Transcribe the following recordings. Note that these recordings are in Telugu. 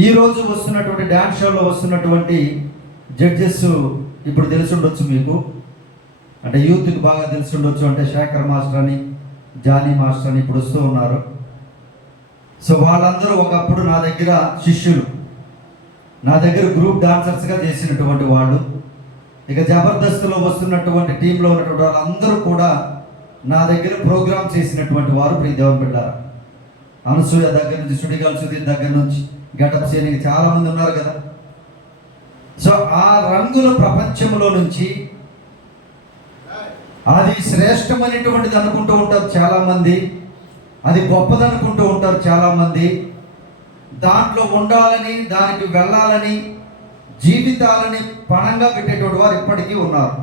ఈరోజు వస్తున్నటువంటి డ్యాన్స్ షోలో వస్తున్నటువంటి జడ్జెస్ ఇప్పుడు తెలిసి ఉండొచ్చు మీకు, అంటే యూత్కి బాగా తెలిసి ఉండొచ్చు. అంటే శేఖర్ మాస్టర్ అని, జానీ మాస్టర్ అని ఇప్పుడు వస్తూ ఉన్నారు. సో వాళ్ళందరూ ఒకప్పుడు నా దగ్గర శిష్యులు, నా దగ్గర గ్రూప్ డాన్సర్స్గా చేసినటువంటి వాళ్ళు. ఇక జబర్దస్త్లో వస్తున్నటువంటి టీంలో ఉన్నటువంటి వాళ్ళందరూ కూడా నా దగ్గర ప్రోగ్రామ్ చేసినటువంటి వారు. ప్రియ దేవుని బిడ్డలారా, అనసూయ దగ్గర నుంచి, సుడిగాల్ సుధీర్ దగ్గర నుంచి, గెటప్ సీనికి చాలామంది ఉన్నారు కదా. సో ఆ రంగుల ప్రపంచంలో నుంచి అది శ్రేష్టమైనటువంటిది అనుకుంటూ ఉంటారు చాలామంది, అది గొప్పదనుకుంటూ ఉంటారు చాలామంది. దాంట్లో ఉండాలని, దానికి వెళ్ళాలని, జీవితాలని పణంగా పెట్టేటువంటి వారు ఇప్పటికీ ఉన్నారు.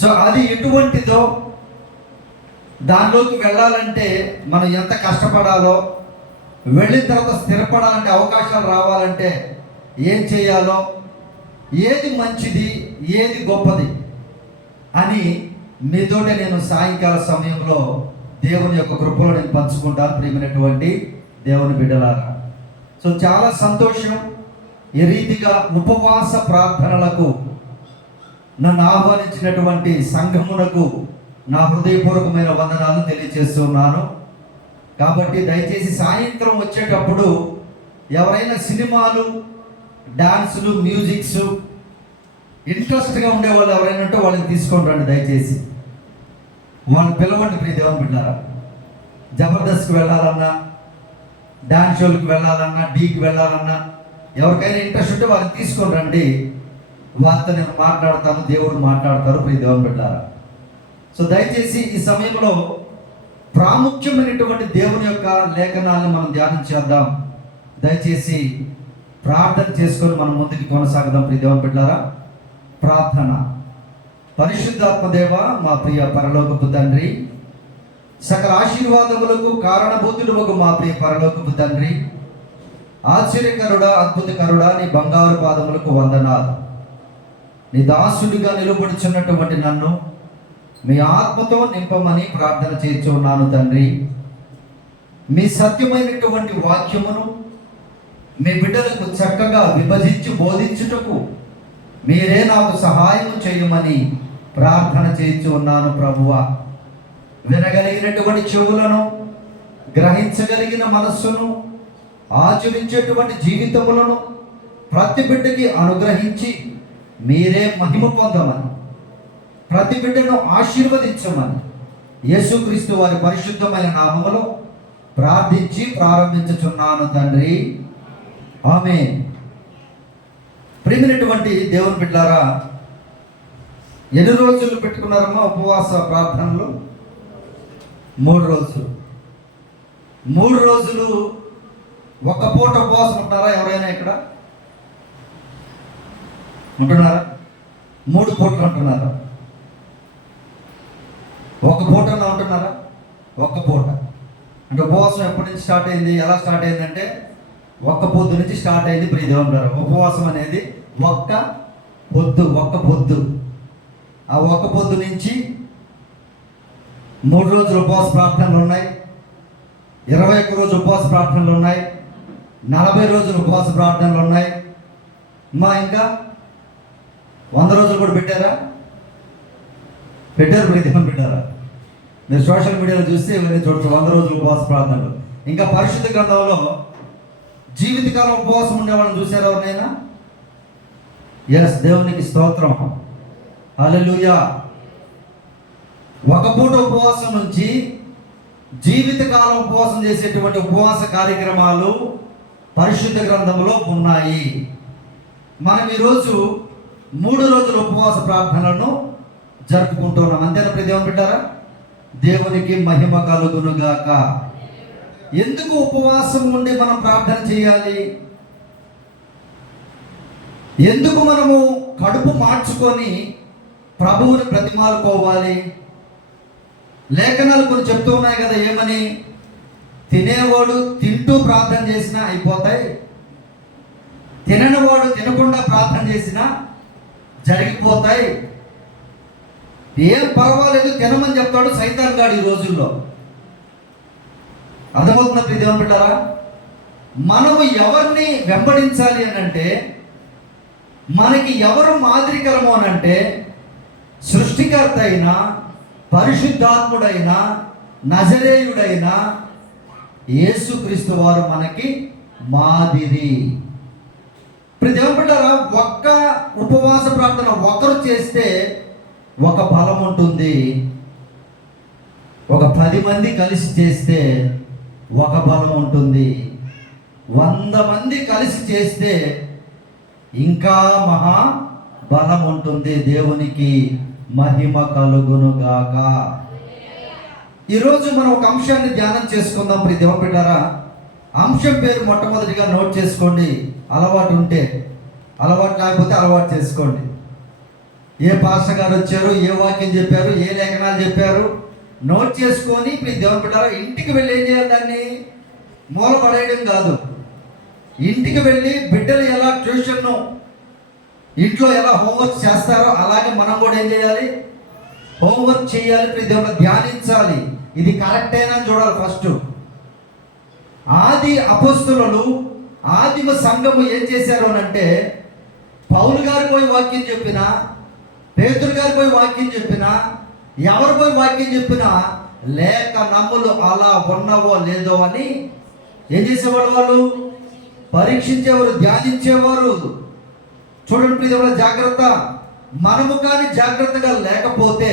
సో అది ఎటువంటిదో, దానిలోకి వెళ్ళాలంటే మనం ఎంత కష్టపడాలో, వెళ్ళిన తర్వాత స్థిరపడాలంటే, అవకాశాలు రావాలంటే ఏం చేయాలో, ఏది మంచిది, ఏది గొప్పది అని మీతోటే నేను సాయంకాల సమయంలో దేవుని యొక్క కృపలో నేను పంచుకుంటాను. ప్రియమైనటువంటి దేవుని బిడ్డలారా, సో చాలా సంతోషం. ఈ రీతిగా ఉపవాస ప్రార్థనలకు నన్ను ఆహ్వానించినటువంటి సంఘమునకు నా హృదయపూర్వకమైన వందనాలు తెలియజేస్తున్నాను. కాబట్టి దయచేసి సాయంత్రం వచ్చేటప్పుడు ఎవరైనా సినిమాలు, డాన్సులు, మ్యూజిక్స్ ఇంట్రెస్ట్గా ఉండేవాళ్ళు ఎవరైనా ఉంటే వాళ్ళని తీసుకొని రండి. దయచేసి వాళ్ళని పిలవండి. ప్రియ దేవుని బిడ్డలారా, జబర్దస్త్కి వెళ్ళాలన్నా, డాన్స్ షోలకు వెళ్ళాలన్నా, డీకి వెళ్ళాలన్నా, ఎవరికైనా ఇంట్రెస్ట్ ఉంటే వాళ్ళని తీసుకొని రండి. వారితో నేను మాట్లాడతాను, దేవుడు మాట్లాడతారు. ప్రియ దేవుని బిడ్డలారా, సో దయచేసి ఈ సమయంలో ప్రాముఖ్యమైనటువంటి దేవుని యొక్క లేఖనాలను మనం ధ్యానం చేద్దాం. దయచేసి ప్రార్థన చేసుకొని మనం ముందుకు కొనసాగదాం. ప్రియ దేవుని బిడ్డలారా, ప్రార్థన. పరిశుద్ధాత్మ దేవ, మా ప్రియ పరలోకపు తండ్రి, సకల ఆశీర్వాదములకు కారణభూతుడు మా ప్రియ పరలోకపు తండ్రి, ఆశ్చర్యకరుడా, అద్భుతకరుడా, నీ బంగారు పాదములకు వందనాలు. నీ దాసుడిగా నిలబడుచున్నటువంటి నన్ను మీ ఆత్మతో నింపమని ప్రార్థన చేస్తున్నాను తండ్రి. మీ సత్యమైనటువంటి వాక్యమును మీ బిడ్డలకు చక్కగా విభజించి బోధించుటకు మీరే నాకు సహాయం చేయమని ప్రార్థన చేస్తున్నాను ప్రభువా. వినగలిగినటువంటి చెవులను, గ్రహించగలిగిన మనస్సును, ఆచరించేటువంటి జీవితములను ప్రతి బిడ్డకి అనుగ్రహించి మీరే మహిమ పొందమని, ప్రతి బిడ్డను ఆశీర్వదించమని యేసుక్రీస్తు వారి పరిశుద్ధమైన నామములో ప్రార్థించి ప్రారంభించుచున్నాను తండ్రి, ఆమేన్. ప్రియమైనటువంటి దేవుని బిడ్డలారా, ఎన్ని రోజులు పెట్టుకున్నారమ్మా ఉపవాస ప్రార్థనలు? 3 రోజులు. 3 రోజులు ఒక పూట ఉపవాసం ఉంటున్నారా? ఎవరైనా ఇక్కడ ఉంటున్నారా? 3 పూటలు ఉంటున్నారా? ఒక పూటలో ఉంటున్నారా? ఒక్క పూట అంటే ఉపవాసం ఎప్పటి నుంచి స్టార్ట్ అయింది? ఎలా స్టార్ట్ అయిందంటే ఒక్క పొద్దు నుంచి స్టార్ట్ అయింది. ప్రియ దేవుని గారు, ఉపవాసం అనేది ఒక్క పొద్దు. ఆ ఒక్క పొద్దు నుంచి 3 రోజులు ఉపవాస ప్రార్థనలు ఉన్నాయి, 21 రోజు ఉపవాస ప్రార్థనలు ఉన్నాయి, 40 రోజులు ఉపవాస ప్రార్థనలు ఉన్నాయి. ఇంకా 100 రోజులు కూడా పెట్టారు. ప్రియ దేవుని బిడ్డలారా, మీరు సోషల్ మీడియాలో చూస్తే ఇవన్నీ చూడచ్చు. 100 రోజులు ఉపవాస ప్రార్థనలు. ఇంకా పరిశుద్ధ గ్రంథంలో జీవితకాలం ఉపవాసం ఉండేవాళ్ళని చూసారు ఎవరినైనా? ఎస్, దేవునికి స్తోత్రం, హల్లెలూయా. ఒక పూట ఉపవాసం నుంచి జీవితకాలం ఉపవాసం చేసేటువంటి ఉపవాస కార్యక్రమాలు పరిశుద్ధ గ్రంథంలో ఉన్నాయి. మనం ఈరోజు 3 రోజుల ఉపవాస ప్రార్థనలను జరుపుకుంటున్నాం. అంతేనా ప్రియ దేవుని బిడ్డలారా? దేవునికి మహిమ కలుగునుగాక. ఎందుకు ఉపవాసం ఉండి మనం ప్రార్థన చేయాలి? ఎందుకు మనము కడుపు మార్చుకొని ప్రభువుని బ్రతిమాలుకోవాలి? లేఖనాలు కొన్ని చెప్తూ ఉన్నాయి కదా, ఏమని? తినేవాడు తింటూ ప్రార్థన చేసినా అయిపోతాయి, తిననివాడు తినకుండా ప్రార్థన చేసినా జరిగిపోతాయి. ఏం పర్వాలేదు, తినమని చెప్తాడు సైతాన్ గాడు ఈ రోజుల్లో. అర్థమవుతున్న ప్రియ దేవుని బిడ్డలారా, మనము ఎవరిని వెంబడించాలి అని అంటే, మనకి ఎవరు మాదిరికరము అని అంటే, సృష్టికర్త అయిన, పరిశుద్ధాత్ముడైన, నజరేయుడైన యేసుక్రీస్తు వారు మనకి మాదిరి. ఇప్పుడు దేవుని బిడ్డలారా, ఒక్క ఉపవాస ప్రార్థన ఒకరు చేస్తే ఒక బలం ఉంటుంది, ఒక 10 మంది కలిసి చేస్తే ఒక బలం ఉంటుంది, 100 మంది కలిసి చేస్తే ఇంకా మహా బలం ఉంటుంది. దేవునికి మహిమ కలుగునుగాక. ఈరోజు మనం ఒక అంశాన్ని ధ్యానం చేసుకుందాం. ప్రియ దేవుని బిడ్డలారా, అంశం పేరు మొట్టమొదటిగా నోట్ చేసుకోండి. అలవాటు ఉంటే, అలవాటు లేకపోతే అలవాటు చేసుకోండి. ఏ పాస్టర్ గారు వచ్చారు, ఏ వాక్యం చెప్పారు, ఏ లేఖనాలు చెప్పారు నోట్ చేసుకొని ప్రియ దేవుని బిడ్డలారా, ఇంటికి వెళ్ళి ఏం చేయాలి? దాన్ని మూల పడేయడం కాదు. ఇంటికి వెళ్ళి బిడ్డలు ఎలా ట్యూషన్ను ఇంట్లో ఎలా హోంవర్క్ చేస్తారో అలాగే మనం కూడా ఏం చేయాలి? హోంవర్క్ చేయాలి. ప్రియ దేవుని ధ్యానించాలి. ఇది కరెక్టేనా చూడాలి ఫస్ట్. ఆది అపొస్తలులు, ఆదిమ సంఘము ఏం చేశారు అని అంటే, పౌలు గారు పోయి వాక్యం చెప్పినా, పేతురు గారు పోయి వాక్యం చెప్పినా, ఎవరు పోయి వాక్యం చెప్పినా లేక నమ్ములు అలా ఉన్నవో లేదో అని ఏం చేసేవాళ్ళు? వాళ్ళు పరీక్షించేవారు, ధ్యానించేవారు. చూడండి ప్రియుల, జాగ్రత్త. మనము కానీ జాగ్రత్తగా లేకపోతే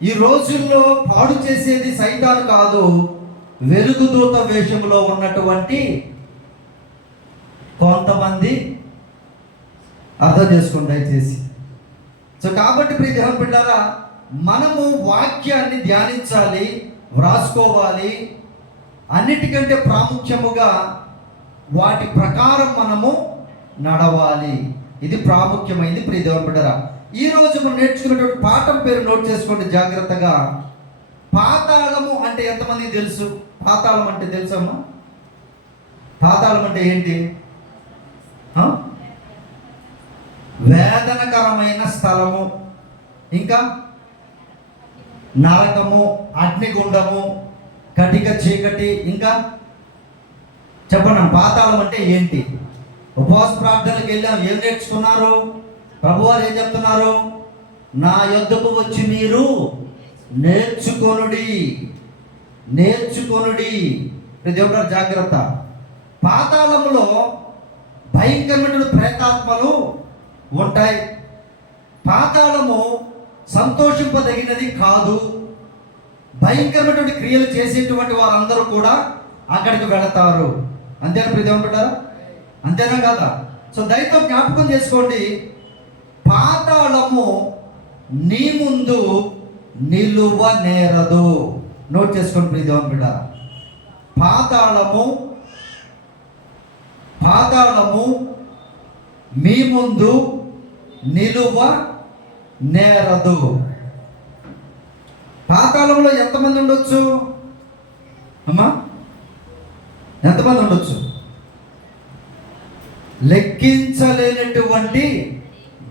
ఈ రోజుల్లో పాడు చేసేది సైతాను కాదు, వెలుగుదూత వేషంలో ఉన్నటువంటి కొంతమంది. అర్థం చేసుకోండి దయచేసి. సో కాబట్టి ప్రియ దేవుని బిడ్డలారా, మనము వాక్యాన్ని ధ్యానించాలి, వ్రాసుకోవాలి. అన్నిటికంటే ప్రాముఖ్యముగా వాటి ప్రకారం మనము నడవాలి. ఇది ప్రాముఖ్యమైనది ప్రియ దేవుని బిడ్డలారా. ఈరోజు మనం నేర్చుకున్నటువంటి పాఠం పేరు నోట్ చేసుకోండి జాగ్రత్తగా. పాతాళము అంటే ఎంతమందికి తెలుసు? పాతాళం అంటే తెలుసమ్మా? పాతాళం అంటే ఏంటి? వేదనకరమైన స్థలము, ఇంకా నరకము, అగ్నిగుండము, కటిక చీకటి. ఇంకా చెప్పండి, పాతాళం అంటే ఏంటి? ఉపవాస ప్రార్థనలకు వెళ్ళాం, ఏం నేర్చుకున్నారు? ప్రభువారు ఏం చెప్తున్నారు? నా యొద్దకు వచ్చి మీరు నేర్చుకొనుడి, నేర్చుకొనుడి. దేవుడు జాగ్రత్త. పాతాళములో భయంకరమైన ప్రేతాత్మలు ఉంటాయి. పాతాళము సంతోషింపదగినది కాదు. భయంకరమైనటువంటి క్రియలు చేసేటువంటి వారందరూ కూడా అక్కడికి వెళతారు. అంతేనా ప్రియ దేవుని బిడ్డలారా? అంతేనా కాదా? సో దయతో జ్ఞాపకం చేసుకోండి, పాతాళము నీ ముందు నిలువ నేరదు. నోట్ చేసుకోండి ప్రియ దేవుని బిడ్డలారా. పాతాళము మీ ముందు నిలువ నేరదు. పాతాళంలో ఎంతమంది ఉండొచ్చు అమ్మా? ఎంతమంది ఉండొచ్చు? లెక్కించలేనటువంటి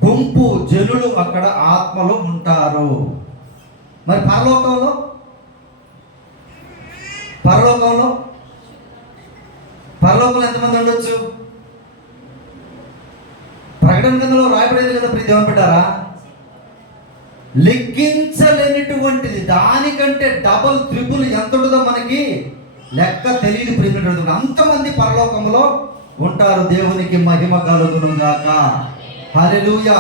గుంపు జనులు అక్కడ ఆత్మలు ఉంటారు. మరి పరలోకంలో ఎంతమంది ఉండొచ్చు? ప్రకటన గ్రంథంలో రాయబడేది కదా ప్రియ దేవుని బిడ్డలారా, లెక్కించలేనటువంటిది. దానికంటే డబల్ త్రిపుల్ ఎంత ఉంటుందో మనకి లెక్క తెలియదు ప్రియ బిడ్డలారా. అంతమంది పరలోకంలో ఉంటారు. దేవునికి మహిమ కలుగును గాక. హల్లెలూయా.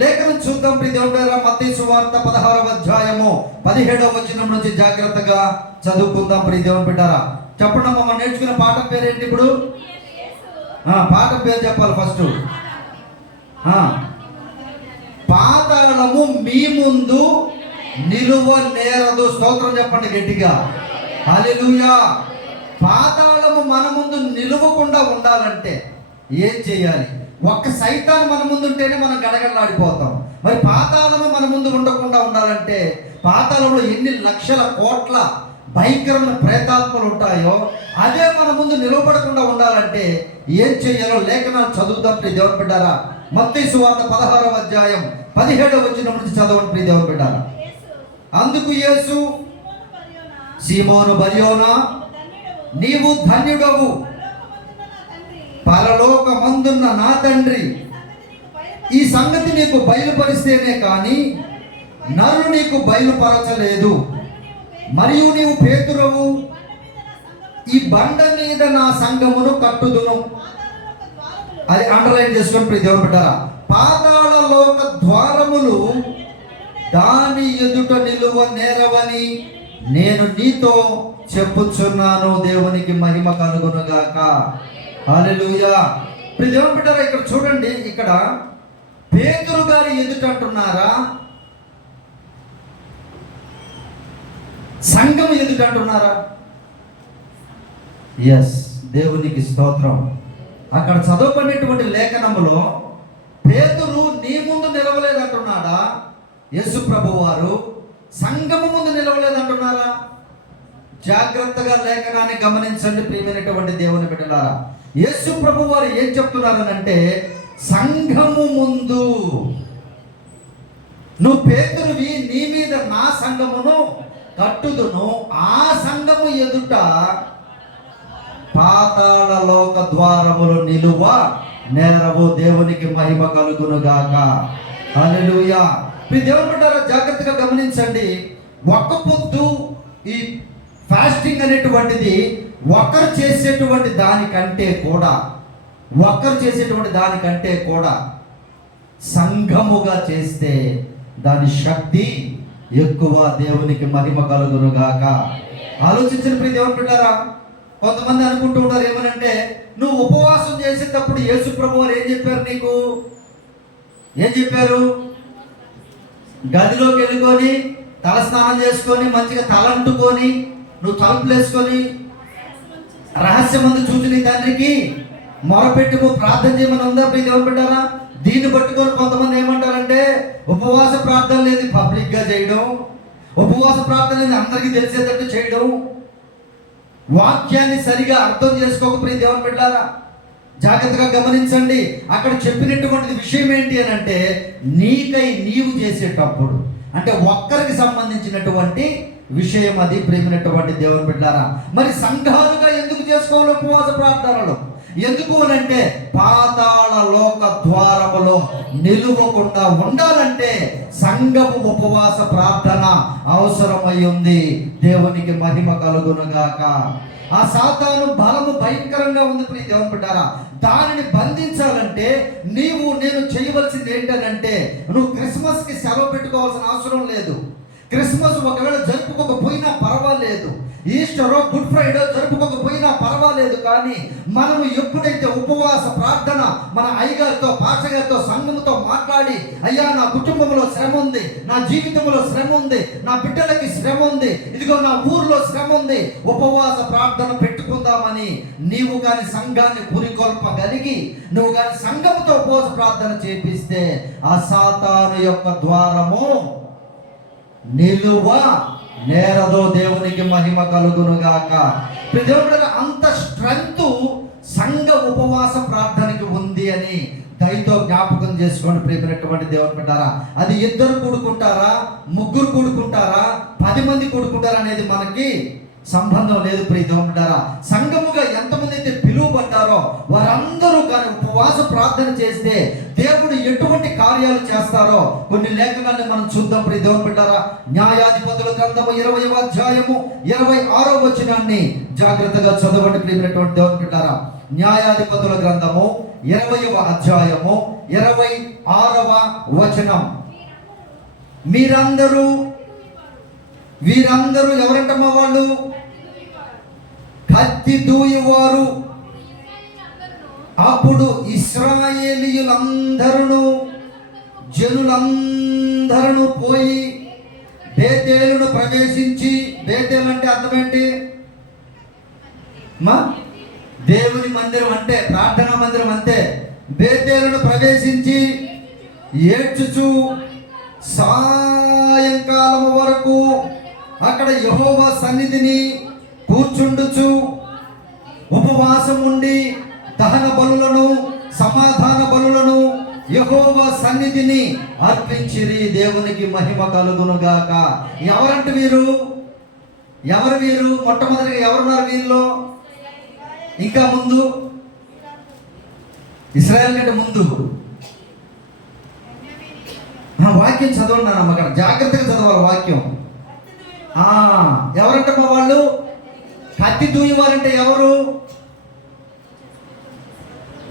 లేఖనం చూద్దాం ప్రియ దేవుని బిడ్డలారా. మత్తయి సువార్త 16వ అధ్యాయము 17వ వచనం నుంచి జాగ్రత్తగా చదువుకుందాం ప్రియ దేవుని బిడ్డలారా. చెప్పండి అమ్మ, మనం నేర్చుకున్న పాఠం పేరేంటి ఇప్పుడు? పాఠం పేరు చెప్పాలి ఫస్ట్. పాతాళము మీ ముందు నిలువ నేరదు. స్తోత్రం చెప్పండి గట్టిగా. హల్లెలూయా. పాతాళము మన ముందు నిలువకుండా ఉండాలంటే ఏం చేయాలి? ఒక్క సైతాను మన ముందు ఉంటేనే మనం గడగడలాడిపోతాం. మరి పాతాళము మన ముందు ఉండకుండా ఉండాలంటే, పాతాళంలో ఎన్ని లక్షల కోట్ల భయంకరమైన ప్రేతాత్మలు ఉంటాయో అదే మన ముందు నిలబడకుండా ఉండాలంటే ఏం చేయాలో లేఖనాలు చదువుతాం ప్రియ దేవుని బిడ్డలారా. మత్తయి సువార్త 16వ అధ్యాయం 17వ వచనం నుంచి చదవండి ప్రియ దేవుని బిడ్డలారా. అందుకు యేసు, సీమోను బర్యోనా, నీవు ధన్యుడవు, పరలోకమందున్న నా తండ్రి ఈ సంగతి నీకు బయలుపరిస్తేనే కానీ నరుడు నీకు బయలుపరచలేదు. మరియు నీవు పేతురువు, ఈ బండ మీద నా సంఘమును కట్టుదును. అది అండర్లైన్ చేసుకొని ప్రియ దేవుని బిడ్డలారా, పాతాళ లోక ద్వారములు దాని ఎదుట నిలువ నేరవని నేను నీతో చెప్పుచున్నాను. దేవునికి మహిమ కలుగునుగాక. హల్లెలూయా. ప్రియ దేవుని బిడ్డలారా, ఇక్కడ చూడండి, ఇక్కడ పేతురు గారి ఎదుట అంటున్నారా, సంఘం ఎదుట అంటున్నారా? ఎస్, దేవునికి స్తోత్రం. అక్కడ చదవబడినటువంటి లేఖనములో పేతురు నీ ముందు నిలవలేదంటున్నాడా? యేసు ప్రభు వారు సంఘము ముందు నిలవలేదంటున్నారా? జాగ్రత్తగా లేఖనాన్ని గమనించండి ప్రియమైనటువంటి దేవుని బిడ్డలారా. యేసు ప్రభు వారు ఏం చెప్తున్నారనంటే, సంఘము ముందు నువ్వు పేతురువి, నీ మీద నా సంఘమును కట్టుదును, ఆ సంఘము ఎదుట పాతాళ లోక ద్వారములు నిలువ నేరవు. దేవునికి మహిమ కలుగునుగాక. హల్లెలూయా. మీ దేవుని బిడ్డలారా, జాగ్రత్తగా గమనించండి. ఒక్క పొద్దు, ఈ ఫాస్టింగ్ అనేటువంటిది ఒకరు చేసేటువంటి దానికంటే కూడా సంఘముగా చేస్తే దాని శక్తి ఎక్కువ. దేవునికి మహిమ కలుగునుగాక. ఆలోచించిన ప్రియ దేవుని బిడ్డలారా, కొంతమంది అనుకుంటూ ఉంటారు ఏమనంటే, నువ్వు ఉపవాసం చేసేటప్పుడు యేసు ప్రభు వారు ఏం చెప్పారు నీకు? ఏం చెప్పారు? గదిలోకి వెళ్ళుకొని తలస్నానం చేసుకొని మంచిగా తలంటుకొని నువ్వు తలుపులు వేసుకొని రహస్యమందు చూచి నీ తండ్రికి మొరపెట్టుకో, ప్రార్థన చేయమని ఉందా ప్రియ దేవుని బిడ్డలారా? దీన్ని పట్టుకొని కొంతమంది ఏమంటారంటే, ఉపవాస ప్రార్థన లేదు పబ్లిక్గా చేయడం, ఉపవాస ప్రార్థన లేదు అందరికీ తెలిసేటట్టు చేయడం, వాక్యాన్ని సరిగా అర్థం చేసుకోక ప్రియ దేవుని బిడ్డలారా, జాగ్రత్తగా గమనించండి. అక్కడ చెప్పినటువంటి విషయం ఏంటి అని అంటే, నీకై నీవు చేసేటప్పుడు, అంటే ఒక్కరికి సంబంధించినటువంటి విషయం అది ప్రియమైనటువంటి దేవుని బిడ్డలారా. మరి సంఘాలుగా ఎందుకు చేసుకోవాలి ఉపవాస ప్రార్థనలు? ఎందుకు అనంటే, పాతాళ లోక ద్వారములో నిలువకుండా ఉండాలంటే సంఘపు ఉపవాస ప్రార్థన అవసరమై ఉంది. దేవునికి మహిమ కలుగునుగాక. ఆ సాతాను బలము భయంకరంగా ఉంది ప్రియ దేవుని బిడ్డలారా. దానిని బంధించాలంటే నేను చేయవలసింది ఏంటనంటే, నువ్వు క్రిస్మస్కి సెలవు పెట్టుకోవాల్సిన అవసరం లేదు. క్రిస్మస్ ఒకవేళ జరుపుకోకపోయినా పర్వాలేదు, ఈస్టరో గుడ్ ఫ్రైడే జరుపుకోకపోయినా పర్వాలేదు, కానీ మనము ఎప్పుడైతే ఉపవాస ప్రార్థన మన అయ్యగారితో పాస్టర్ సంఘముతో మాట్లాడి, అయ్యా నా కుటుంబంలో శ్రమ ఉంది, నా జీవితంలో శ్రమ ఉంది, నా బిడ్డలకి శ్రమ ఉంది, ఇదిగో నా ఊర్లో శ్రమ ఉంది, ఉపవాస ప్రార్థన పెట్టుకుందామని నీవు కానీ సంఘాన్ని పురికొల్పగలిగి నువ్వు కానీ సంఘముతో ఉపవాస ప్రార్థన చేపిస్తే ఆ సాతాను యొక్క ద్వారము నిలువ నేరదో. దేవునికి మహిమ కలుగునుగాక. అంత స్ట్రెంగ్త్ సంఘ ఉపవాస ప్రార్థనకి ఉంది అని దయతో జ్ఞాపకం చేసుకోండి ప్రియమైనటువంటి దేవుని బిడ్డలారా. అది ఇద్దరు కూడుకుంటారా, ముగ్గురు కూడుకుంటారా, 10 మంది కూడుకుంటారా అనేది మనకి సంబంధం లేదు ప్రియ దేవుని బిడ్డలారా. సంఘముగా ఎంతమంది అయితే పిలువబడ్డారో వారందరూ కానీ ఉపవాస ప్రార్థన చేస్తే దేవుడు ఎటువంటి కార్యాలు చేస్తారో కొన్ని లేఖనాన్ని మనం చూద్దాం ప్రియ దేవుని బిడ్డలారా. న్యాయాధిపతుల గ్రంథము 20వ అధ్యాయము 26వ వచనాన్ని జాగ్రత్తగా చదవండి ప్రియమైనటువంటి దేవుని బిడ్డలారా. న్యాయాధిపతుల గ్రంథము 20వ అధ్యాయము 26వ వచనం. వీరందరూ ఎవరంటమ్మా? వాళ్ళు కత్తి దూయువారు. అప్పుడు ఇశ్రాయేలీయులందరూ జనులందరూ పోయి బేతేలును ప్రవేశించి, బేతేలు అంటే అర్థం ఏంటి? దేవుని మందిరం అంటే ప్రార్థనా మందిరం అంతే. బేతేలును ప్రవేశించి ఏడ్చుచు సాయంకాలం వరకు అక్కడ యెహోవా సన్నిధిని కూర్చుండుచు ఉపవాసం ఉండి దహన బలులను సమాధాన బలులను యెహోవా సన్నిధిని అర్పించిరి. దేవునికి మహిమ కలుగునుగాక. ఎవరంటే వీరు? మొట్టమొదటిగా ఎవరున్నారు వీరిలో? ఇంకా ముందు ఇశ్రాయేల్ కంటే ముందు వాక్యం చదవండి నాన్న, అక్కడ జాగ్రత్తగా చదవాలి వాక్యం. ఎవరంటమ్మా వాళ్ళు? కత్తి దూయవారంటే ఎవరు?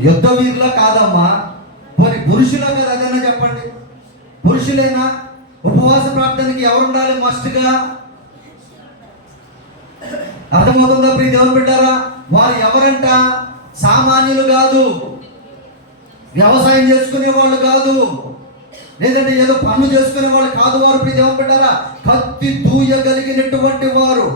యుద్ధ వీరులా కాదమ్మా, పోనీ పురుషులా కదా? అదైనా చెప్పండి, పురుషులేనా? ఉపవాస ప్రార్థనకి ఎవరు ఉండాలి మస్ట్గా? అర్థమవుతుందా ప్రియ దేవుని బిడ్డారా? వారు ఎవరంట? సామాన్యులు కాదు, వ్యవసాయం చేసుకునే వాళ్ళు కాదు, లేదంటే ఏదో పనులు చేసుకునే వాళ్ళు కాదు. వారు ప్రియ దేవుని బిడ్డారా కత్తి దూయగలిగినటువంటి వారు,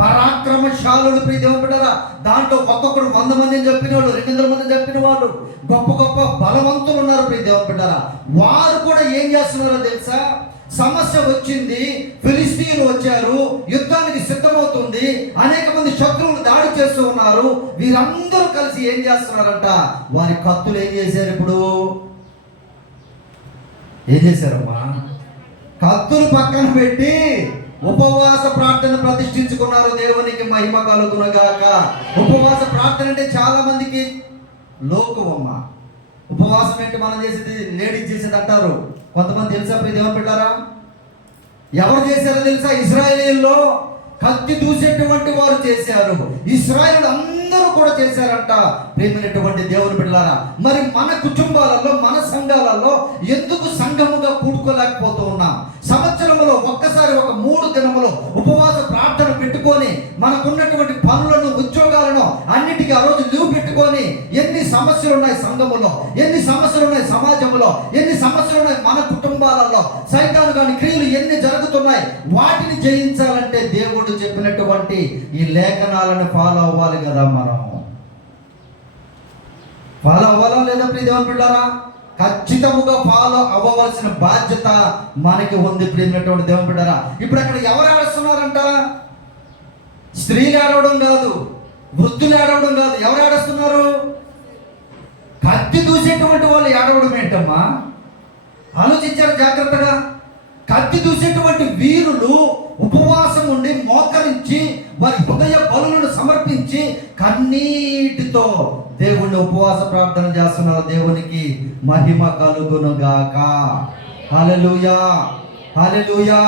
పరాక్రమశాలుడు ప్రియ దేవుని బిడ్డారా. దాంట్లో ఒక్కొక్కడు 100 మందిని చెప్పిన వాళ్ళు, 200 మందిని చెప్పిన వాళ్ళు, గొప్ప గొప్ప బలవంతులు ఉన్నారు ప్రియ దేవుని బిడ్డారా. వారు కూడా ఏం చేస్తున్నారో తెలుసా? సమస్య వచ్చింది, ఫిలిస్తీన్లు వచ్చారు, యుద్ధానికి సిద్ధమవుతుంది, అనేక మంది శత్రువులు దాడి చేస్తూ ఉన్నారు. వీరందరూ కలిసి ఏం చేస్తున్నారంట? వారి కత్తులు ఏం చేశారు? ఇప్పుడు ఏం చేశారమ్మా? కత్తులు పక్కన పెట్టి ఉపవాస ప్రార్థన ప్రతిష్ఠించుకున్నారు. దేవునికి మహిమ కలుగునుగాక. ఉపవాస ప్రార్థన అంటే చాలా మందికి లోకమమ్మ. ఉపవాసం ఏంటి మనం చేసేది? లేడీస్ చేసేది అంటారు. కొంతమంది తెలుసా ప్రియ దేవుని బిడ్డారా? ఎవరు చేశారో తెలుసా? ఇశ్రాయేలీయుల్లో కత్తి దూసేటువంటి వారు చేశారు. ఇశ్రాయేలు అందరూ కూడా చేశారంట ప్రేమైనటువంటి దేవుని బిడ్డలారా. మరి మన కుటుంబాలలో, మన సంఘాలలో ఎందుకు సంఘముగా కూడుకోలేకపోతూ ఉన్నాం? సంవత్సరంలో ఒక్కసారి ఒక 3 దినములు ఉపవాస ప్రార్థన పెట్టుకొని మనకున్నటువంటి పనులను, ఉద్యోగాలను అన్నిటికీ ఆ రోజు లీవ్ పెట్టుకొని, ఎన్ని సమస్యలు ఉన్నాయి సంఘములో, ఎన్ని సమస్యలు ఉన్నాయి సమాజంలో, ఎన్ని సమస్యలు ఉన్నాయి మన కుటుంబాలలో, సైతాను కాని క్రియలు ఎన్ని జరుగుతున్నాయి, వాటిని జయించాలంటే దేవుడు చెప్పినటువంటి ఈ లేఖనాలను ఫాలో అవ్వాలి కదా. మనం ఫాలో అవ్వాలా లేదా ప్రియ దేవుని బిడ్డారా? ఖచ్చితముగా ఫాలో అవ్వవలసిన బాధ్యత మనకి ఉంది ప్రియమైనటువంటి దేవుని బిడ్డారా. ఇప్పుడు అక్కడ ఎవరు ఆడస్తున్నారంట? స్త్రీలు ఆడవడం కాదు, వృద్ధులు ఆడవడం కాదు. ఎవరు ఆడస్తున్నారు? కత్తి దూసేటువంటి వాళ్ళు ఆడవడం ఏంటమ్మా? ఆలోచించారు జాగ్రత్తగా. కత్తి దూసేటువంటి వీరులు ఉపవాసం ఉండి మోకరించి వారి హృదయ బలులను సమర్పించి కన్నీటితో దేవుణ్ణి ఉపవాస ప్రార్థన చేస్తున్నారు. దేవునికి మహిమ కలుగునుగాక. హల్లెలూయా, హల్లెలూయా.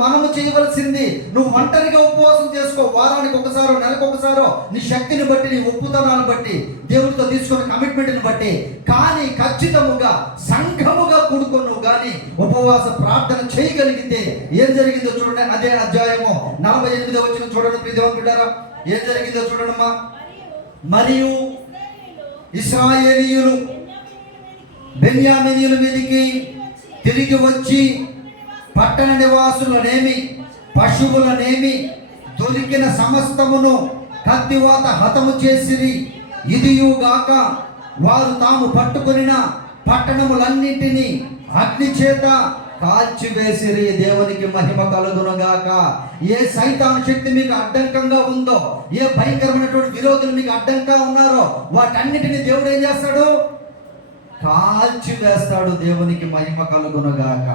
మనము చేయవలసింది, నువ్వు ఒంటరిగా ఉపవాసం చేసుకో. వారానికి ఒకసారో, నెలకు ఒకసారో, నీ శక్తిని బట్టి, నీ ఒప్పుతనాన్ని బట్టి, దేవుడితో తీసుకున్న కమిట్మెంట్ని బట్టి. కానీ ఖచ్చితముగా సంఘముగా కూడుకొని కానీ ఉపవాస ప్రార్థన చేయగలిగితే ఏం జరిగిందో చూడండి. అదే అధ్యాయము 48వ వచనం చూడండి ప్రియ దేవుని బిడ్డారా. ఏం జరిగిందో చూడండమ్మా. మరియు ఇశ్రాయేలీయులు బెన్యామీనీయుల మీదికి తిరిగి వచ్చి పట్టణ నివాసులనేమి, పశువులనేమి, దొరికిన సమస్తమును కత్తివాత హతము చేసిరి. ఇదియుగాక వారు తాము పట్టుకొనిన పట్టణములన్నింటినీ అగ్ని చేత కాల్చివేసిరి. దేవునికి మహిమ కలుగునుగాక. ఏ సైతాను శక్తి మీకు అడ్డంకంగా ఉందో, ఏ భయంకరమైనటువంటి విరోధులు మీకు అడ్డంగా ఉన్నారో, వాటన్నిటిని దేవుడు ఏం చేస్తాడు? కాల్చి వేస్తాడు. దేవునికి మహిమ కలుగునుగాక.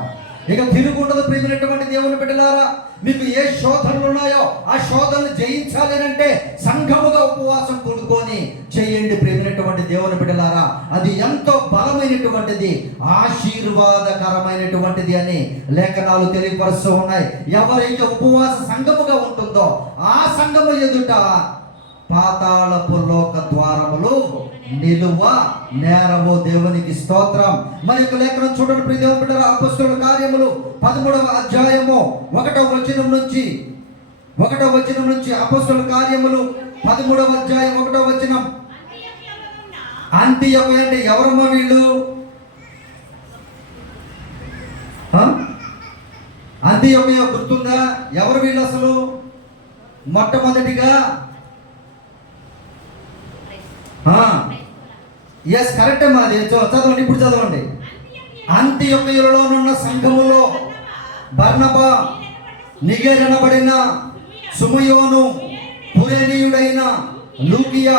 ఇక తిరుగుండదు ప్రియమైనటువంటి దేవుని బిడ్డలారా. మీకు ఏ శోధనలు ఉన్నాయో ఆ శోధనలు జయించాలి అంటే సంఘముగా ఉపవాసం కూడుకొని చేయండి ప్రియమైనటువంటి దేవుని బిడ్డలారా. అది ఎంతో బలమైనటువంటిది, ఆశీర్వాదకరమైనటువంటిది అని లేఖనాలు తెలియపరుస్తూ ఉన్నాయి. ఎవరైతే ఉపవాస సంఘముగా ఉంటుందో ఆ సంఘము ఎదుట పాతాళపు లోక ద్వారములు నిలువ నేరవు. దేవునికి స్తోత్రం. మరి యొక్క లేఖనం చూడండి ప్రియ దేవుని బిడ్డలారా. అపొస్తలుల కార్యములు 13వ అధ్యాయము 1వ వచనం నుంచి అపొస్తలుల కార్యములు 13వ అధ్యాయం 1వ వచనం. అంతియొక అంటే ఎవరమ్మా వీళ్ళు? అంతియొక గుర్తుందా? ఎవరు వీళ్ళు అసలు? మొట్టమొదటిగా ఎస్ కరెక్ట్ అమ్మా. అది చదవండి, ఇప్పుడు చదవండి. అంతియొకయలోనున్న సంఘములో బర్నబా, నిగెరనబడిన సుమయోను, పురేనీయుడైన లూకియా,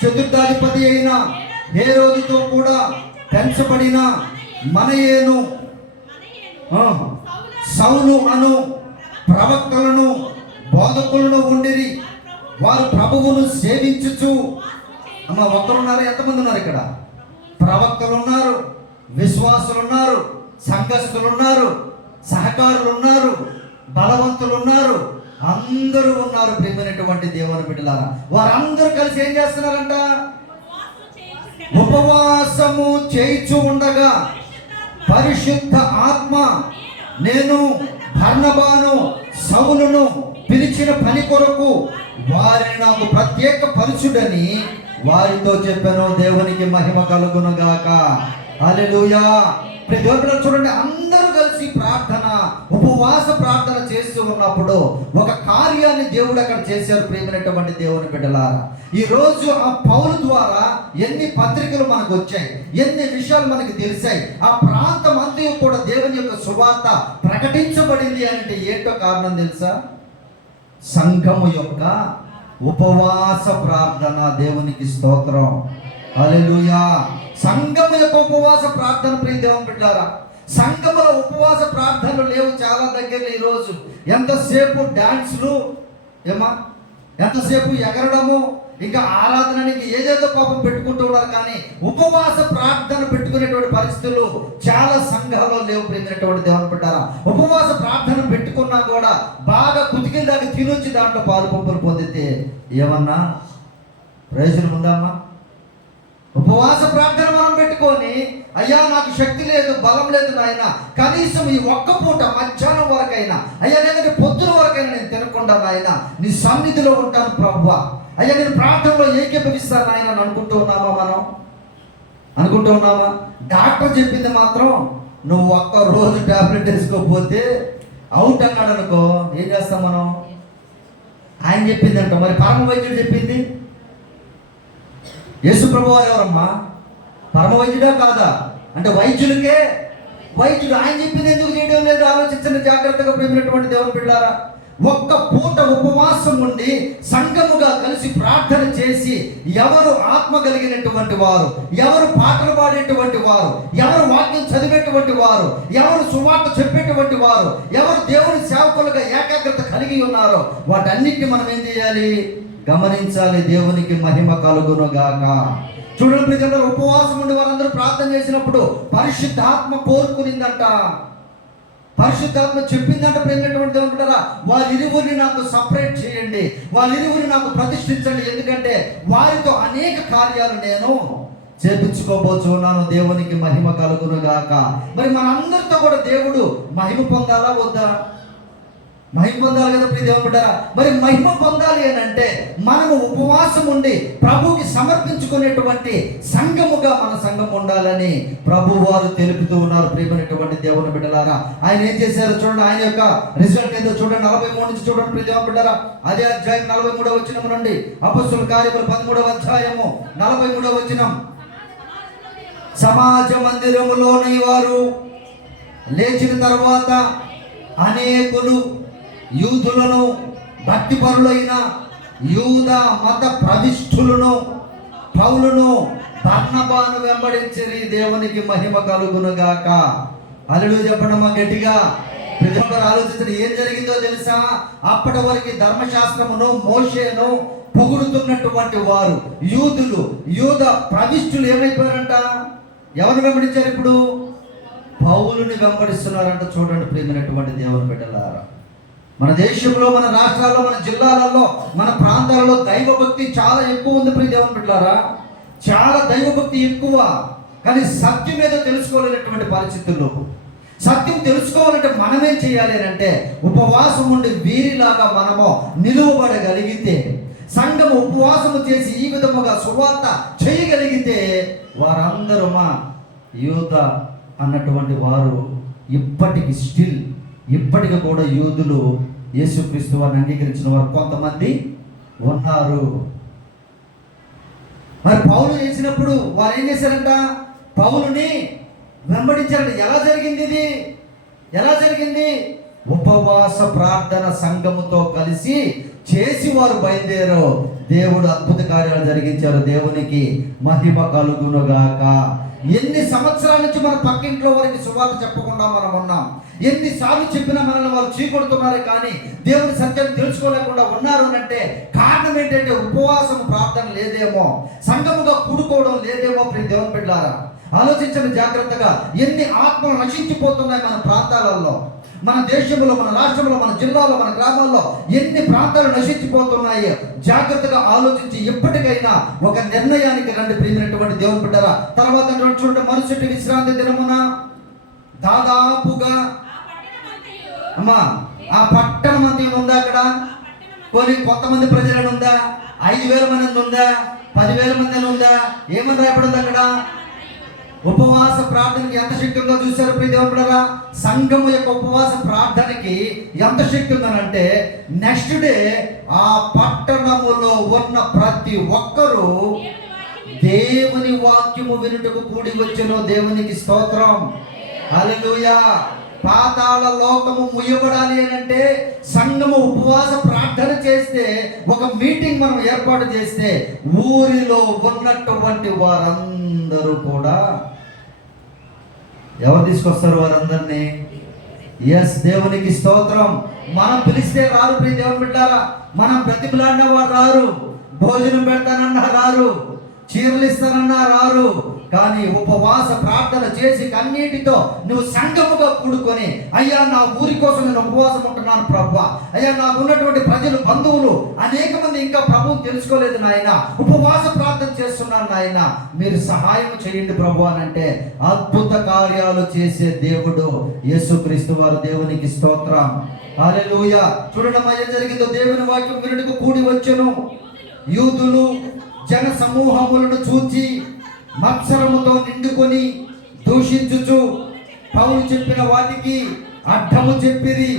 చతుర్థాధిపతి అయిన హేరోదుతో కూడా పెంచబడిన మనయేను, సౌలు అను ప్రవక్తలను, బోధకులను ఉండిరి. వారు ప్రభువును సేవించుచు అమ్మ ఒక్కరు ఉన్నారు? ఎంతమంది ఉన్నారు ఇక్కడ? ప్రవక్తలు ఉన్నారు, విశ్వాసులు ఉన్నారు, సంఘస్థులు ఉన్నారు, సహకారులు ఉన్నారు, బలవంతులు ఉన్నారు, అందరూ ఉన్నారు. ప్రియమైనటువంటి దేవుని బిడ్డలారా, వారందరూ కలిసి ఏం చేస్తున్నారంట? ఉపవాసము చేయిచు ఉండగా పరిశుద్ధ ఆత్మ నేను బర్నబాను సౌలును పిలిచిన పని కొరకు వారిని నాకు ప్రత్యేక పరుచుడని వారితో చెప్పాను. దేవునికి మహిమ కలుగును గాక. హల్లెలూయా. దేవుడు చూడండి, అందరూ కలిసి ప్రార్థన, ఉపవాస ప్రార్థన చేస్తూ ఉన్నప్పుడు ఒక కార్యాన్ని దేవుడు అక్కడ చేశారు. ప్రియమైనటువంటి దేవుని బిడ్డలారా, ఈ రోజు ఆ పౌలు ద్వారా ఎన్ని పత్రికలు మనకు వచ్చాయి, ఎన్ని విషయాలు మనకు తెలిసాయి. ఆ ప్రాంతం అంతా కూడా దేవుని యొక్క సువార్త ప్రకటించబడింది అంటే ఏంటో కారణం తెలుసా? సంఘము యొక్క ఉపవాస ప్రార్థన. దేవునికి స్తోత్రం. హల్లెలూయా. సంఘము యొక్క ఉపవాస ప్రార్థన. ప్రియ దేవుని బిడ్డలారా, సంఘముల ఉపవాస ప్రార్థనలు లేవు చాలా దగ్గర. ఈరోజు ఎంతసేపు డాన్సులు, ఎంతసేపు ఎగరడము, ఇంకా ఆరాధనకి ఏదేదో పాపం పెట్టుకుంటూ ఉన్నారు. కానీ ఉపవాస ప్రార్థన పెట్టుకునేటువంటి పరిస్థితులు చాలా సంఘాల్లో లేవు. ప్రియమైనటువంటి దేవుని బిడ్డలారా, ఉపవాస ప్రార్థన పెట్టుకున్నా కూడా బాగా కుతికిన దాకా తినొచ్చి దాంట్లో పాలు పంపులు పొందితే ఏమన్నా ప్రయోజనం ఉందమ్మా? ఉపవాస ప్రార్థన మనం పెట్టుకొని, అయ్యా నాకు శక్తి లేదు, బలం లేదు నాయన, కనీసం ఈ ఒక్క పూట మధ్యాహ్నం వరకైనా, అయ్యా లేదంటే పొద్దున వరకైనా నేను తినకుండా నాయన నీ సన్నిధిలో ఉంటాను ప్రభువా, అయ్యా నేను ప్రార్థనలో ఏకీభవిస్తాను నాయన అని అనుకుంటూ ఉన్నామా? మనం అనుకుంటూ ఉన్నామా? డాక్టర్ చెప్పింది మాత్రం నువ్వు ఒక్క రోజు టాబ్లెట్ వేసుకోకపోతే అవుట్ అన్నాడు అనుకో, ఏం చేస్తాం మనం? ఆయన చెప్పింది అంట. మరి పరమ వైద్యుడు చెప్పింది, యేసు ప్రభు వారు ఎవరమ్మా? పరమ వైద్యుడా కాదా? అంటే వైద్యులకే వైద్యుడు. ఆయన చెప్పింది ఎందుకు చేయడం లేదు? ఆలోచించండి జాగ్రత్తగా. ప్రియమైనటువంటి దేవుని బిడ్డలారా, ఒక్క పూట ఉపవాసం ఉండి సంఘముగా కలిసి ప్రార్థన చేసి ఎవరు ఆత్మ కలిగినటువంటి వారు, ఎవరు పాటలు పాడేటువంటి వారు, ఎవరు వాక్యం చదివేటువంటి వారు, ఎవరు సువార్త చెప్పేటువంటి వారు, ఎవరు దేవుని సేవకులుగా ఏకాగ్రత కలిగి ఉన్నారో వాటన్నిటిని మనం ఏం చేయాలి? గమనించాలి. దేవునికి మహిమ కలుగును గాక. చూడండి ప్రజలు, ఉపవాసం ఉండి వారందరూ ప్రార్థన చేసినప్పుడు పరిశుద్ధాత్మ కోరుకునిందంట. పరిశుద్ధాత్మ చెప్పిందంట ప్రేమైనటువంటి దేవుని బిడ్డలారా, వారిరువురిని నాకు సపరేట్ చేయండి, వారిరువురిని నాకు ప్రతిష్ఠించండి, ఎందుకంటే వారితో అనేక కార్యాలు నేను చేపించుకోబోతున్నాను. దేవునికి మహిమ కలుగును గాక. మరి మనందరితో కూడా దేవుడు మహిమ పొందాలా వద్దా? మహిమ పొందాలి కదా ప్రియ దేవుని బిడ్డలారా. మరి మహిమ పొందాలి అని అంటే మనము ఉపవాసం ఉండి ప్రభువుకి సమర్పించుకునేటువంటి సంఘముగా మన సంఘం ఉండాలని ప్రభు వారు తెలుపుతూ ఉన్నారు. ప్రియమైనటువంటి దేవుని బిడ్డలారా, ఆయన ఏం చేశారు చూడండి. ఆయన యొక్క రిజల్ట్ ఏదో చూడండి. 43 నుంచి చూడండి ప్రియ దేవుని బిడ్డలారా. అదే అధ్యాయం 43వ వచనం నుండి, అపొస్తలుల కార్యములు 13వ అధ్యాయము 43వ వచనం. సమాజ మందిరములోని వారు లేచిన తర్వాత అనేకులు యూదులను, భక్తిపరులైన యూద మత ప్రవిష్ఠులను పౌలును బర్నబాను వెంబడించిరి. దేవునికి మహిమ కలుగును గాక. హల్లెలూయా చెప్పండమ్మా గట్టిగా. ప్రతి ఒక్కరు ఆలోచించండి, ఏం జరిగిందో తెలుసా? అప్పటి వరకు ధర్మశాస్త్రమును మోషేను పొగుడుతున్నటువంటి వారు యూదులు, యూద ప్రవిష్ఠులు ఏమైపోయారంట? ఎవరిని వెంబడించారు? ఇప్పుడు పౌలుని వెంబడిస్తున్నారంట. చూడండి ప్రియమైనటువంటి దేవుని బిడ్డలారా, మన దేశంలో, మన రాష్ట్రాల్లో, మన జిల్లాలలో, మన ప్రాంతాలలో దైవభక్తి చాలా ఎక్కువ ఉంది ప్రియ దేవుని బిడ్డలారా. చాలా దైవభక్తి ఎక్కువ. కానీ సత్యం ఏదో తెలుసుకోలేనటువంటి పరిస్థితుల్లో, సత్యం తెలుసుకోవాలంటే మనమేం చేయాలి అంటే ఉపవాసం ఉండి వీరిలాగా మనము నిలువబడగలిగితే, సంఘము ఉపవాసము చేసి ఈ విధముగా సువార్త చేయగలిగితే వారందరూ మా యూద అన్నటువంటి వారు ఇప్పటికి కూడా యూదులు యేసుక్రీస్తు వారిని అంగీకరించిన వారు కొంతమంది ఉన్నారు. మరి పౌలు చేసినప్పుడు వారు ఏం చేశారంట? పౌలుని వెంబడించారంట. ఎలా జరిగింది ఇది? ఎలా జరిగింది? ఉపవాస ప్రార్థన సంఘముతో కలిసి చేసి వారు బయలుదేరారు. దేవుడు అద్భుత కార్యాలు జరిగించారు. దేవునికి మహిమ కలుగునుగాక. ఎన్ని సంవత్సరాల నుంచి మన పక్కింట్లో వారికి సువార్త చెప్పకుండా మనం ఉన్నాం. ఎన్నిసార్లు చెప్పినా మనల్ని వాళ్ళు చీకొడుతున్నారు, కానీ దేవుని సత్యాన్ని తెలుసుకోలేకుండా ఉన్నారు అంటే కారణం ఏంటంటే ఉపవాసం ప్రార్థన లేదేమో, సంఘముగా కూడుకోవడం లేదేమో. ప్రియ దేవుని బిడ్డలారా, ఆలోచించండి జాగ్రత్తగా. ఎన్ని ఆత్మలు నశించిపోతున్నాయి మన ప్రాంతాలలో, మన దేశంలో, మన రాష్ట్రంలో, మన జిల్లాలో, మన గ్రామాల్లో ఎన్ని ప్రాంతాలు నశించిపోతున్నాయి. జాగ్రత్తగా ఆలోచించి ఎప్పటికైనా ఒక నిర్ణయానికి రండి ప్రియమైనటువంటి దేవుని బిడ్డరా. తర్వాత చూడండి, మరుసటి విశ్రాంతి దినమున దాదాపుగా అమ్మా ఆ పట్టణం అంతా ఉందా? అక్కడ కొన్ని కొంతమంది ప్రజలను ఉందా? 5,000 మంది ఉందా? 10,000 మంది ఉందా? ఏమని రాయబడింది అక్కడ? ఉపవాస ప్రార్థనకి ఎంత శక్తి ఉందో చూశారు ప్రియ దేవుని బిడ్డలారా. సంఘము యొక్క ఉపవాస ప్రార్థనకి ఎంత శక్తి ఉందనంటే, నెక్స్ట్ డే ఆ పట్టణములో ఉన్న ప్రతి ఒక్కరూ దేవుని వాక్యము వినుటకు కూడి వచ్చెను. దేవునికి స్తోత్రం, హల్లెలూయా. పాతాళ లోకము ముయ్యబడాలి అని అంటే సంఘము ఉపవాస ప్రార్థన చేస్తే, ఒక మీటింగ్ మనం ఏర్పాటు చేస్తే ఊరిలో ఉన్నటువంటి వారందరూ కూడా ఎవరు తీసుకొస్తారు? వారందరినీ. ఎస్, దేవునికి స్తోత్రం. మనం పిలిస్తే రారు ప్రియ దేవుని బిడ్డారా. మనం బ్రతిమలాడిన వారు రారు, భోజనం పెడతానన్నా రారు, చీరలు ఇస్తానన్నా రారు. కానీ ఉపవాస ప్రార్థన చేసి కన్నీటితో నువ్వు సంఘముగా కూడుకొని, అయ్యా నా ఊరి కోసం నేను ఉపవాసం ఉంటున్నాను ప్రభువా, అయ్యా నాకు ఉన్నటువంటి ప్రజలు, బంధువులు అనేక మంది ఇంకా ప్రభువుని తెలుసుకోలేదు నాయన, ఉపవాస ప్రార్థన చేస్తున్నాను నాయన, మీరు సహాయం చేయండి ప్రభు అని అంటే అద్భుత కార్యాలు చేసే దేవుడు యేసుక్రీస్తు వారు. దేవునికి స్తోత్రం, హల్లెలూయా. చూడమ్మా ఏం జరిగిందో. దేవుని వాక్యం వినుటకు కూడి వచ్చెను. యూదులు జన సమూహములను చూచి మత్సరముతో నిండుకొని దూషించుచు పౌలు చెప్పిన వాటికి అడ్డము చెప్పిరి.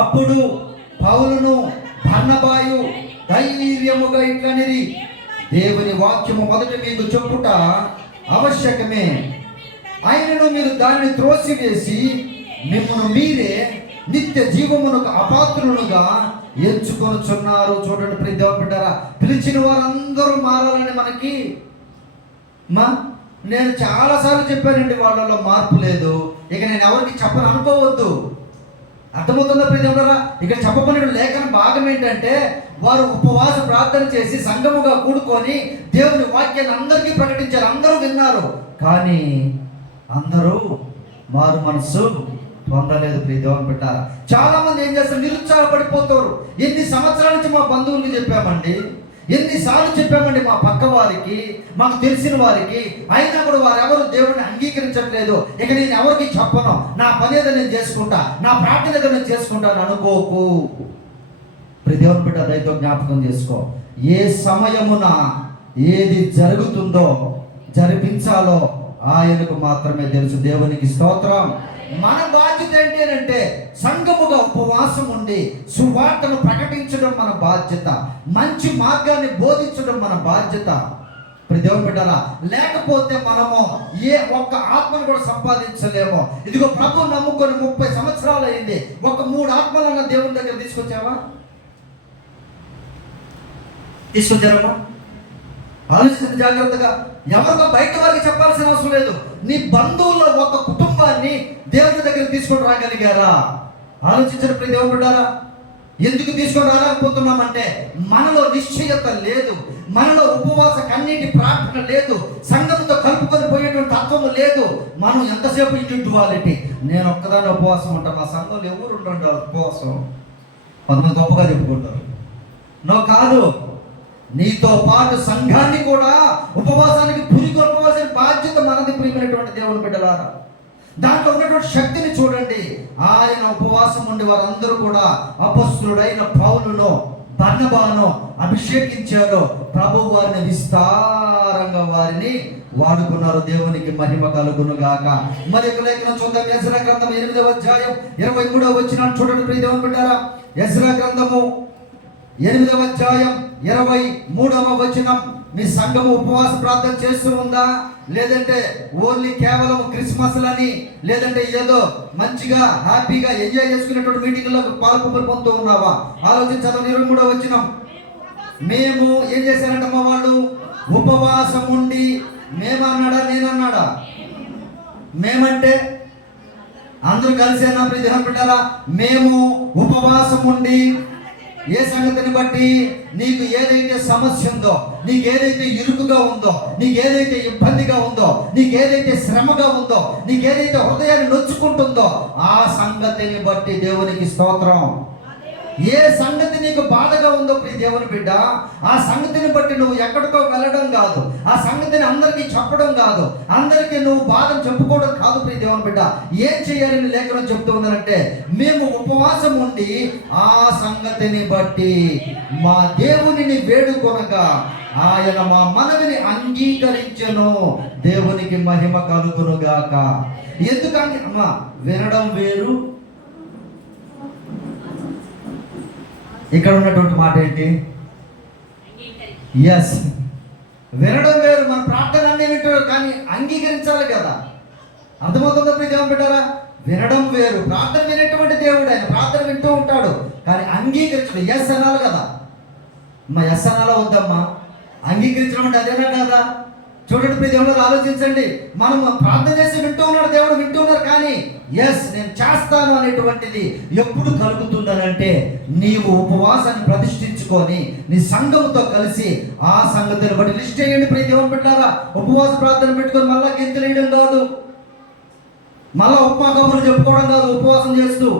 అప్పుడు పౌలును బర్నబాయు ధైర్యముగా ఇట్లనిరి, దేవుని వాక్యము మొదట మీకు చెప్పుట ఆవశ్యకమే, ఆయనను మీరు దానిని త్రోసివేసి మిమ్మల్ని మీరే నిత్య జీవమునకు అపాత్రులుగా ఎంచుకొనుచున్నారు. చూడండి ప్రియ దేవుని బిడ్డలారా, పిలిచిన వారందరూ మారాలని మనకి నేను చాలాసార్లు చెప్పానండి, వాళ్ళలో మార్పు లేదు. ఇక నేను ఎవరికి చెప్పను అనుకోవద్దు. అర్థమవుతుందా ప్రియ దేవుని బిడ్డలారా? ఇక చెప్పబడిన లేఖన భాగం ఏంటంటే, వారు ఉపవాస ప్రార్థన చేసి సంఘముగా కూడుకొని దేవుని వాక్యాన్ని అందరికీ ప్రకటించారు. అందరూ విన్నారు, కానీ అందరూ మారు మనసు పొందలేదు ప్రియ దేవుని బిడ్డలారా. చాలా మంది ఏం చేస్తారు? నిరుత్సాహపడిపోతారు. ఎన్ని సంవత్సరాల నుంచి మా బంధువులకి చెప్పామండి, ఎన్నిసార్లు చెప్పామండి మా పక్క వారికి, మాకు తెలిసిన వారికి, అయినా కూడా వారు ఎవరు దేవుడిని అంగీకరించట్లేదు. ఇక నేను ఎవరికి చెప్పను, నా పని ఏదో నేను చేసుకుంటా, నా ప్రార్థన ఏదో నేను చేసుకుంటాను అనుకోకు. ప్రియ దేవుని బిడ్డ, దయతో జ్ఞాపకం చేసుకో, ఏ సమయమున ఏది జరుగుతుందో జరిపించాలో ఆయనకు మాత్రమే తెలుసు. దేవునికి స్తోత్రం. మన బాధ్యత ఏంటంటే సంఘముగా ఉపవాసం ఉండి సువార్తను ప్రకటించడం మన బాధ్యత, మంచి మార్గాన్ని బోధించడం మన బాధ్యత. ప్రియ దేవుని బిడ్డలారా, లేకపోతే మనము ఏ ఒక్క ఆత్మను కూడా సంపాదించలేము. ఇదిగో ప్రభు నమ్ముకొని 30 సంవత్సరాలు అయింది, ఒక 3 ఆత్మలను దేవుని దగ్గర తీసుకొచ్చావా? తీసుకొచ్చారమ్మా? ఆలోచించండి జాగ్రత్తగా. ఎవరికో బయట వారికి చెప్పాల్సిన అవసరం లేదు. నీ బంధువుల్లో ఒక కుటుంబాన్ని దేవుని దగ్గర తీసుకొని రాగలిగారా? ఆలోచించండి ప్రియ దేవుని బిడ్డలారా. ఎందుకు తీసుకొని రాలేకపోతున్నామంటే మనలో నిశ్చయత లేదు, మనలో ఉపవాస కన్నీటి ప్రార్థన లేదు, సంఘంతో కలుపుకొని పోయేటువంటి తత్వము లేదు. మనం ఎంతసేపు ఇండివిజువాలిటీ, నేను ఒక్కదాన్ని ఉపవాసం ఉంటాను, మా సంఘంలో ఎవరు ఉండండి ఉపవాసం, కొంతమంది గొప్పగా చెప్పుకుంటారు. నో, కాదు. నీతో పాటు సంఘాన్ని కూడా ఉపవాసానికి పురికొల్పవలసిన బాధ్యత మనది ప్రియమైనటువంటి దేవుని బిడ్డలారా. దాంట్లో ఉన్నటువంటి శక్తిని చూడండి. ఆయన ఉపవాసం ఉండి వారందరూ కూడా అపొస్తలుడైన పౌలును, బర్నబాను అభిషేకించారు. ప్రభు వారిని విస్తారంగా వారిని వాడుకున్నారు. దేవునికి మహిమ కలుగును గాక. మరి ఒక లేఖనం చూద్దాం. యెజ్రా గ్రంథం 8వ అధ్యాయం 23వ వచనం చూడండి ప్రియ దేవుని బిడ్డలారా. యెజ్రా గ్రంథము 8వ అధ్యాయం 23వ వచనం. మీ సంఘము ఉపవాస ప్రార్థన చేస్తూ ఉందా? లేదంటే ఓన్లీ కేవలం క్రిస్మస్లని, లేదంటే ఏదో మంచిగా హ్యాపీగా ఎంజాయ్ చేసుకునేటువంటి మీటింగ్లో పాల్పొందుతూ ఉన్నావా? ఆలోచించాలని. 23వ వచనం. మేము ఏం చేశారంటమ్మా వాళ్ళు ఉపవాసం ఉండి, మేమన్నాడా నేనన్నాడా? మేమంటే అందరూ కలిసేనా దేవుని బిడ్డలారా? మేము ఉపవాసం ఉండి ఏ సంగతిని బట్టి, నీకు ఏదైతే సమస్య ఉందో, నీకు ఏదైతే ఇరుకుగా ఉందో, నీకు ఏదైతే ఇబ్బందిగా ఉందో, నీకు ఏదైతే శ్రమగా ఉందో, నీకు ఏదైతే హృదయాన్ని నొచ్చుకుంటుందో ఆ సంగతిని బట్టి దేవునికి స్తోత్రం. ఏ సంగతి నీకు బాధగా ఉందో ప్రియ దేవుని బిడ్డ, ఆ సంగతిని బట్టి నువ్వు ఎక్కడికో వెళ్ళడం కాదు, ఆ సంగతిని అందరికీ చెప్పడం కాదు, అందరికీ నువ్వు బాధను చెప్పుకోవడం కాదు ప్రియ దేవుని బిడ్డ. ఏం చేయాలని లేఖనం చెప్తూ ఉందంటే, మేము ఉపవాసం ఉండి ఆ సంగతిని బట్టి మా దేవునిని వేడుకొనగా ఆయన మా మనవిని అంగీకరించెను, దేవునికి మహిమ కలుగునుగాక. ఎందుకని అమ్మా వినడం వేరు, ఇక్కడ ఉన్నటువంటి మాట ఏంటి? ఎస్, వినడం వేరు. మన ప్రార్థన అన్నీ వింటారు కానీ అంగీకరించాలి కదా. అర్థమవుతుందా ప్రియ దేవుని బిడ్డలారా? వినడం వేరు. ప్రార్థన వినేటువంటి దేవుడు, ఆయన ప్రార్థన వింటూ ఉంటాడు కానీ అంగీకరించడం. ఎస్ అనాలి కదా. అమ్మా ఎస్ అనాలా వద్దమ్మా? అంగీకరించడం అంటే అదేనా కదా? చూడండి ప్రియ దేవుడు, ఆలోచించండి. మనం ప్రార్థన చేసి వింటూ ఉన్నాడు, దేవుడు వింటూ ఉన్నారు కానీ ఎస్ నేను చేస్తాను అనేటువంటిది ఎప్పుడు కలుగుతుందనంటే, నీవు ఉపవాసాన్ని ప్రతిష్ఠించుకొని నీ సంఘముతో కలిసి ఆ సంగతిని బట్టి లిస్ట్ చేయండి ప్రియ దేవుని బిడ్డలారా. ఉపవాస ప్రార్థన పెట్టుకొని మళ్ళా గెంతులు వేయడం కాదు, మళ్ళా ఉప్మా కబుర్లు చెప్పుకోవడం కాదు. ఉపవాసం చేస్తూ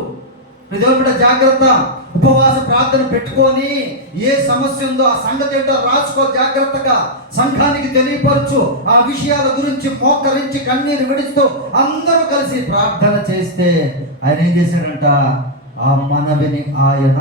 ప్రియ దేవుని బిడ్డ జాగ్రత్త. ఉపవాస ప్రార్థన పెట్టుకొని ఏ సమస్య ఉందో ఆ సంగతి ఏంటో రాసుకో జాగ్రత్తగా, సంఘానికి తెలియపరచు. ఆ విషయాల గురించి మోకరించి కన్నీరు విడుస్తూ అందరూ కలిసి ప్రార్థన చేస్తే ఆయన ఏం చేశాడంట? ఆ మనవిని ఆయన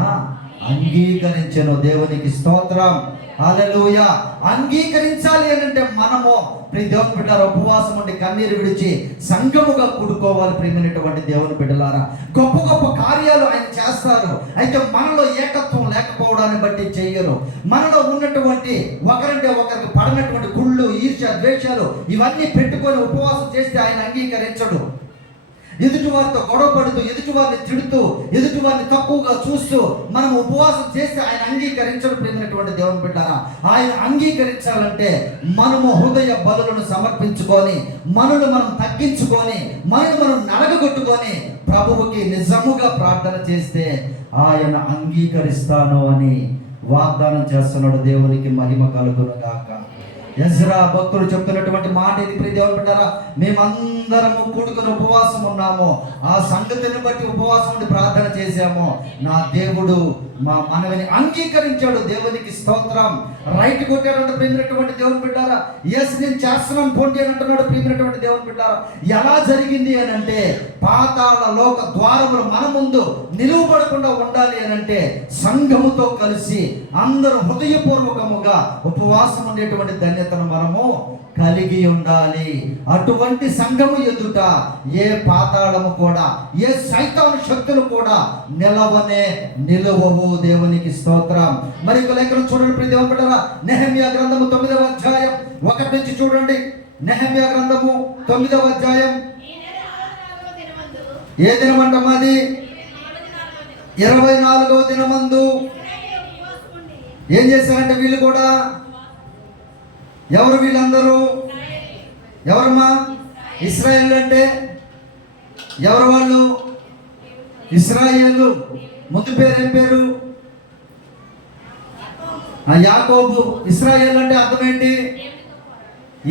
అంగీకరించెను. దేవునికి స్తోత్రం, హల్లెలూయా. అంగీకరించాలి అని అంటే మనము ప్రియ దేవుని బిడ్డలారా ఉపవాసం ఉండి కన్నీరు విడిచి సంఘముగా కూడుకోవాలి. ప్రియమైనటువంటి దేవుని బిడ్డలారా, గొప్ప గొప్ప కార్యాలు ఆయన చేస్తారు. అయితే మనలో ఏకత్వం లేకపోవడాన్ని బట్టి చెయ్యరు. మనలో ఉన్నటువంటి ఒకరంటే ఒకరికి పడినటువంటి కుళ్ళు, ఈర్ష్య, ద్వేషాలు ఇవన్నీ పెట్టుకొని ఉపవాసం చేస్తే ఆయన అంగీకరించడు. ఎదుటివారితో గొడవ పడుతూ, ఎదుటివారిని తిడుతూ, ఎదుటివారిని తక్కువగా చూస్తూ మనం ఉపవాసం చేస్తే ఆయన అంగీకరించడం. ప్రియమైనటువంటి దేవుని బిడ్డలారా, ఆయన అంగీకరించాలంటే మనము హృదయ బలులను సమర్పించుకొని, మనల్ని మనం తగ్గించుకొని, మనల్ని మనం నలగగొట్టుకొని ప్రభువుకి నిజముగా ప్రార్థన చేస్తే ఆయన అంగీకరిస్తాను అని వాగ్దానం చేస్తున్నాడు. దేవునికి మహిమ కలుగునుగాక. ఎజ్రా భక్తుడు చెప్తున్నటువంటి మాట ఇది ప్రియ దేవుని బిడ్డలారా. మేమందరము కూడుకుని ఉపవాసం ఉన్నాము, ఆ సంగతిని బట్టి ఉపవాసం ఉండి ప్రార్థన చేశాము. నా దేవుడు మా మనవిని అంగీకరించాడు. దేవునికి స్తోత్రం. రైట్ కొట్టాడంటే ప్రియమైనటువంటి దేవుని బిడ్డలారా. ఎస్ నేను చేస్తున్నాను పోండి అని అంటున్నాడు. ప్రియమైనటువంటి దేవుని బిడ్డలారా, ఎలా జరిగింది అని అంటే, పాతాళ లోక ద్వారములు మన ముందు నిలువబడకుండా ఉండాలి అని అంటే సంఘముతో కలిసి అందరూ హృదయపూర్వకముగా ఉపవాసం ఉండేటువంటి ధన్యతను మనము కలిగి ఉండాలి. అటువంటి సంఘము ఎదుట ఏ పాతాళము కూడా, ఏ సైతాను శక్తులు కూడా నిలవవు. దేవునికి స్తోత్రం. మరి ఇంకో లేఖనం చూడండి ప్రియ దేవుని బిడ్డలారా. నెహెమ్యా గ్రంథము 9వ అధ్యాయం 1 నుంచి చూడండి. నెహెమ్యా గ్రంథము 9వ అధ్యాయం ఏ దినమంటమ్మా? అది 24వ దినమందు ఏం చేశారంటే వీళ్ళు కూడా, ఎవరు వీళ్ళందరూ? ఎవరమ్మా? ఇశ్రాయేలు. అంటే ఎవరు వాళ్ళు? ఇశ్రాయేలు. ముందు పేరు ఏం పేరు? యాకోబు. ఇశ్రాయేలు అంటే అర్థం ఏంటి?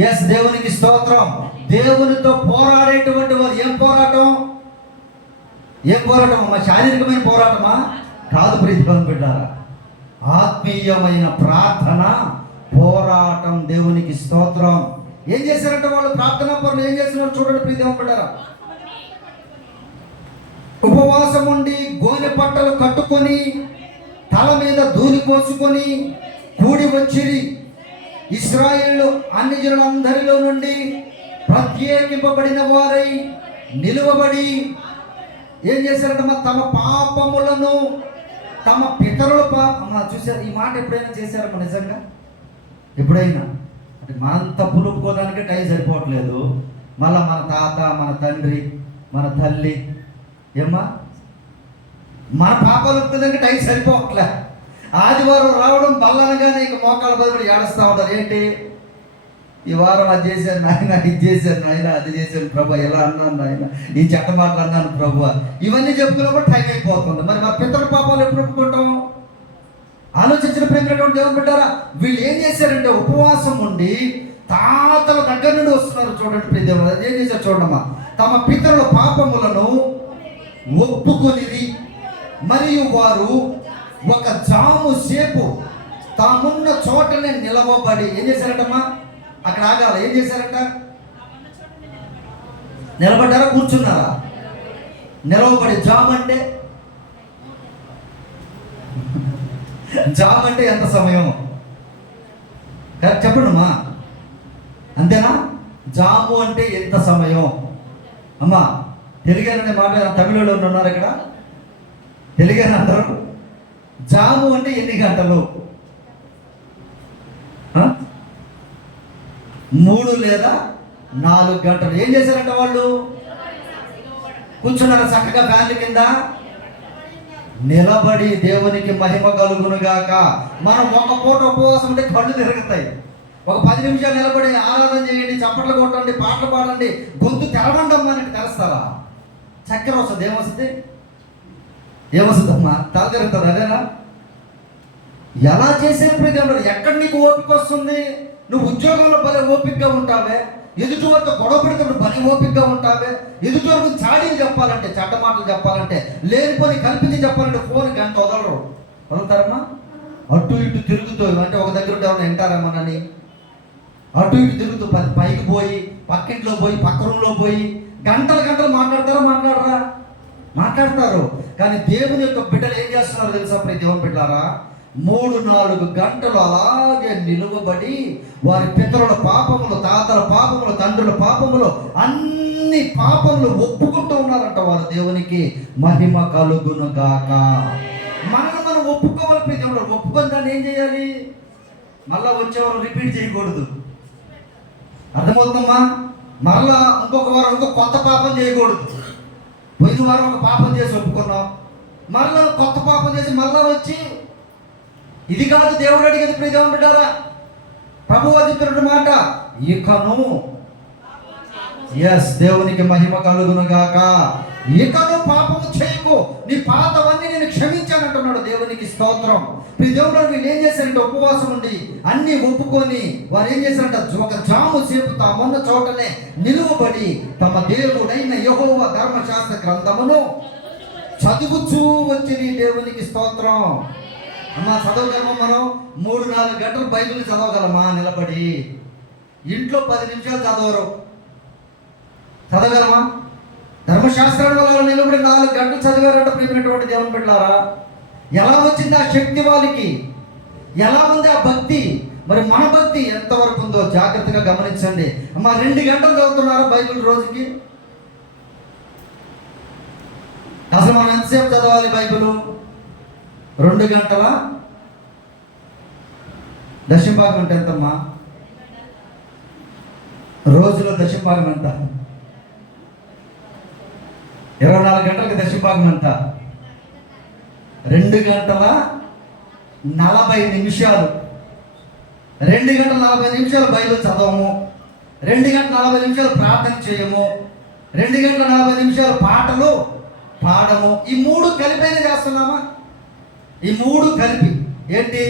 ఎస్, దేవునికి స్తోత్రం. దేవునితో పోరాడేటువంటి వారు. ఏం పోరాటం? ఏం పోరాటం అమ్మా? శారీరకమైన పోరాటమా? కాదు ప్రియ దేవుని బిడ్డలారా, ఆత్మీయమైన ప్రార్థన పోరాటం. దేవునికి స్తోత్రం. ఏం చేశారంటే వాళ్ళు ప్రార్థనా పనులు ఏం చేస్తున్నారు చూడండి ప్రియ దేవుని బిడ్డలారా. ఉపవాసం ఉండి గోనె పట్టలు కట్టుకొని తల మీద ధూళి కోసుకొని కూడి వచ్చిరి. ఇశ్రాయేలు అన్ని జనులందరిలో నుండి ప్రత్యేకింపబడిన వారై నిలువబడి ఏం చేశారంటే తమ పాపములను, తమ పితరుల చూసారు. ఈ మాట ఎప్పుడైనా చేశారమ్మా? నిజంగా ఎప్పుడైనా? అంటే మనం తప్పులు ఒప్పుకోవడానికే టైం సరిపోవట్లేదు, మళ్ళీ మన తాత, మన తండ్రి, మన తల్లి ఏమ్మా మన పాపాలు ఒప్పుకోవడానికి టైం సరిపోవట్లే. ఆదివారం రావడం బల్లనగానే ఇక మోకాళ్ళ బదులు ఏడుస్తూ ఉంటారు. ఏంటి, ఈ వారం అది చేశాను నాయన, ఇది చేశాను నాయన, అది చేశాను ప్రభు, ఇలా అన్నాను నాయన, ఈ చెడ్డ మాటలు అన్నాను ప్రభు, ఇవన్నీ చెప్పుకున్నప్పుడు టైం అయిపోతుంది. మరి మా పితృ పాపాలు ఎప్పుడు ఒప్పుకుంటాం? ఆలోచించిన ప్రేమటువంటి దేవుని బిడ్డారా, వీళ్ళు ఏం చేశారంటే ఉపవాసం ఉండి తాతల దగ్గర నుండి వస్తున్నారు. చూడండి ప్రియ దేవుడు, అది ఏం చేశారు చూడమ్మా. తమ పితరుల పాపములను ఒప్పుకొనిది మరియు వారు ఒక జాము సేపు తామున్న చోటనే నిలవబడి ఏం చేశారంటమ్మా, అక్కడ ఆగాల, ఏం చేశారంట, నిలబడ్డారా కూర్చున్నారా? నిలవబడి. జామ్ అంటే జామ్ అంటే ఎంత సమయం చెప్పండి అమ్మా, అంతేనా? జాము అంటే ఎంత సమయం అమ్మా? తెలుగేననే మాట తమిళలో ఉన్నారు ఇక్కడ, తెలుగేనా అంటారు? జాము అంటే ఎన్ని గంటలు? 3 లేదా 4 గంటలు. ఏం చేశారంట వాళ్ళు? కూర్చున్నారు చక్కగా ఫ్యాన్ల కింద నిలబడి. దేవునికి మహిమ కలుగునుగాక. మనం ఒక పూట ఉపవాసం ఉంటే కళ్ళు తిరుగుతాయి. ఒక 10 నిమిషాలు నిలబడి ఆరాధన చేయండి, చప్పట్లు కొట్టండి, పాటలు పాడండి, గొంతు తెరవండమ్మా అని తెరస్తారా? చక్కెర వస్తుంది. ఏమొస్తుంది? ఏమొస్తుందమ్మా? తల తిరుగుతుంది. అదేనా? ఎలా చేసే ప్రతి ఎక్కడ నీకు ఓపిక వస్తుంది? నువ్వు ఉద్యోగంలో భలే ఓపికగా ఉంటావే, ఎదుటి వరకు గొడవ పెడుతున్నప్పుడు భలే ఓపికగా ఉంటావే, ఎదుటి వరకు చాడీలు చెప్పాలంటే, చెడ్డ మాటలు చెప్పాలంటే, లేనిపోని కల్పించి చెప్పాలంటే ఫోన్ గంట వదలతారమ్మా. అటు ఇటు తిరుగుతూ, అంటే ఒక దగ్గర ఉంటే ఎవరైనా వింటారేమోనని అటు ఇటు తిరుగుతూ పైకి పోయి, పక్కింట్లో పోయి, పక్క రూమ్లో పోయి గంటలు గంటలు మాట్లాడతారా? మాట్లాడతారు. కానీ దేవుని యొక్క బిడ్డలు ఏం చేస్తున్నారు తెలుసా ప్రియ దేవుని బిడ్డలారా? 3-4 గంటలు అలాగే నిలువబడి వారి పితరుల పాపములు, తాతల పాపములు, తండ్రుల పాపములు, అన్ని పాపములు ఒప్పుకుంటూ ఉన్నారంట. వారు దేవునికి మహిమ కలుగును గాక. మనం ఒప్పుకోవాలి ప్రియ దేవుడు. ఒప్పుకొని దాన్ని ఏం చేయాలి? మళ్ళా వచ్చేవారు రిపీట్ చేయకూడదు. అర్థమవుతుందమ్మా? మరలా ఇంకొక వారం ఇంకో కొత్త పాపం చేయకూడదు. పోయిన వారం ఒక పాపం చేసి ఒప్పుకున్నాం, మరలా కొత్త పాపం చేసి మరలా వచ్చి, ఇది కాదు దేవుడు అడిగేది ప్రియ దేవుని బిడ్డారా. ప్రభువు చెప్పినట్టు మాట, ఇకను దేవునికి మహిమ కలుగును గాక, ఇకను పాపము చేయకు, నీ పాతవన్నీ నేను క్షమించానంటున్నాడు. దేవునికి స్తోత్రం. ప్రియ దేవుడు వీళ్ళు ఏం చేశారంటే ఉపవాసం ఉండి అన్ని ఒప్పుకొని వారు ఏం చేశారంట, ఒక జాము సేపు తామున్న చోటనే నిలువబడి తమ దేవుడైన యెహోవా ధర్మశాస్త్ర గ్రంథమును చదువుచూ వచ్చి దేవునికి స్తోత్రం. అమ్మా, చదవగలమా? మనం 3-4 గంటలు బైబిల్ చదవగలమా నిలబడి? ఇంట్లో 10 నిమిషాలు చదవగలమా? ధర్మశాస్త్రాల వల్ల నిలబడి 4 గంటలు చదివారంట ప్రియమైనటువంటి దేవుని బిడ్డలారా. ఎలా వచ్చింది ఆ శక్తి వాళ్ళకి? ఎలా ఉంది ఆ భక్తి? మరి మన భక్తి ఎంతవరకు ఉందో జాగ్రత్తగా గమనించండి. అమ్మా, 2 గంటలు చదువుతున్నారా బైబిల్ రోజుకి? అసలు మనం ఎంతసేపు చదవాలి బైబిల్? 2 గంటల దశంభాగం అంటే ఎంతమ్మా? రోజులో దశంభాగం ఎంత? 24 గంటలకి దశంభాగం ఎంత? 2 గంటల 40 నిమిషాలు. 2 గంటల 40 నిమిషాలు బైబిల్ చదవము, 2 గంటల 40 నిమిషాలు ప్రార్థన చేయము, 2 గంటల 40 నిమిషాలు పాటలు పాడము. ఈ 3 కలిపైనా చేస్తున్నామా? ఈ 3 కలిపి ఏంటి?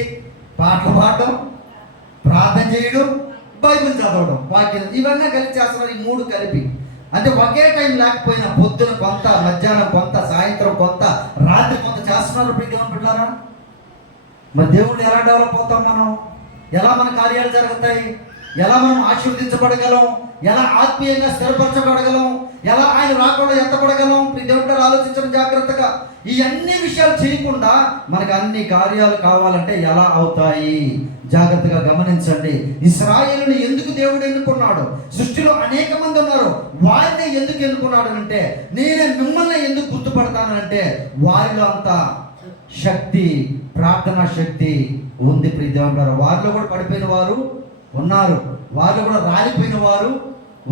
పాటలు పాడడం, ప్రార్థన చేయడం, బైబిల్ చదవడం, వాక్యం, ఇవన్నీ కలిపి చేస్తున్నారు. ఈ 3 కలిపి. అంటే ఒకే టైం లేకపోయినా పొద్దున కొంత, మధ్యాహ్నం కొంత, సాయంత్రం కొంత, రాత్రి కొంత చేస్తున్నారు ప్రియమైన బిడ్డలారా. మరి దేవుళ్ళు ఎలా డెవలప్ అవుతాం? మనం ఎలా మన కార్యాలు జరుగుతాయి? ఎలా మనం ఆశీర్వదించబడగలం? ఎలా ఆత్మీయంగా స్థిరపరచబడగలం? ఎలా ఆయన రాకుండా ఎత్తబడగలం? దేవుడు ఆలోచించడం జాగ్రత్తగా. ఈ అన్ని విషయాలు చేయకుండా మనకు అన్ని కార్యాలు కావాలంటే ఎలా అవుతాయి? జాగ్రత్తగా గమనించండి. ఇశ్రాయేలుని ఎందుకు దేవుడు ఎన్నుకున్నాడు? సృష్టిలో అనేక మంది ఉన్నారు, వారిని ఎందుకు ఎన్నుకున్నాడు అంటే, నేను మిమ్మల్ని ఎందుకు గుర్తుపడతానంటే వారిలో అంత శక్తి, ప్రార్థనా శక్తి ఉంది ప్రియ దేవుడు. వారిలో కూడా పడిపోయిన వారు ఉన్నారు, వారిలో కూడా రాలిపోయిన వారు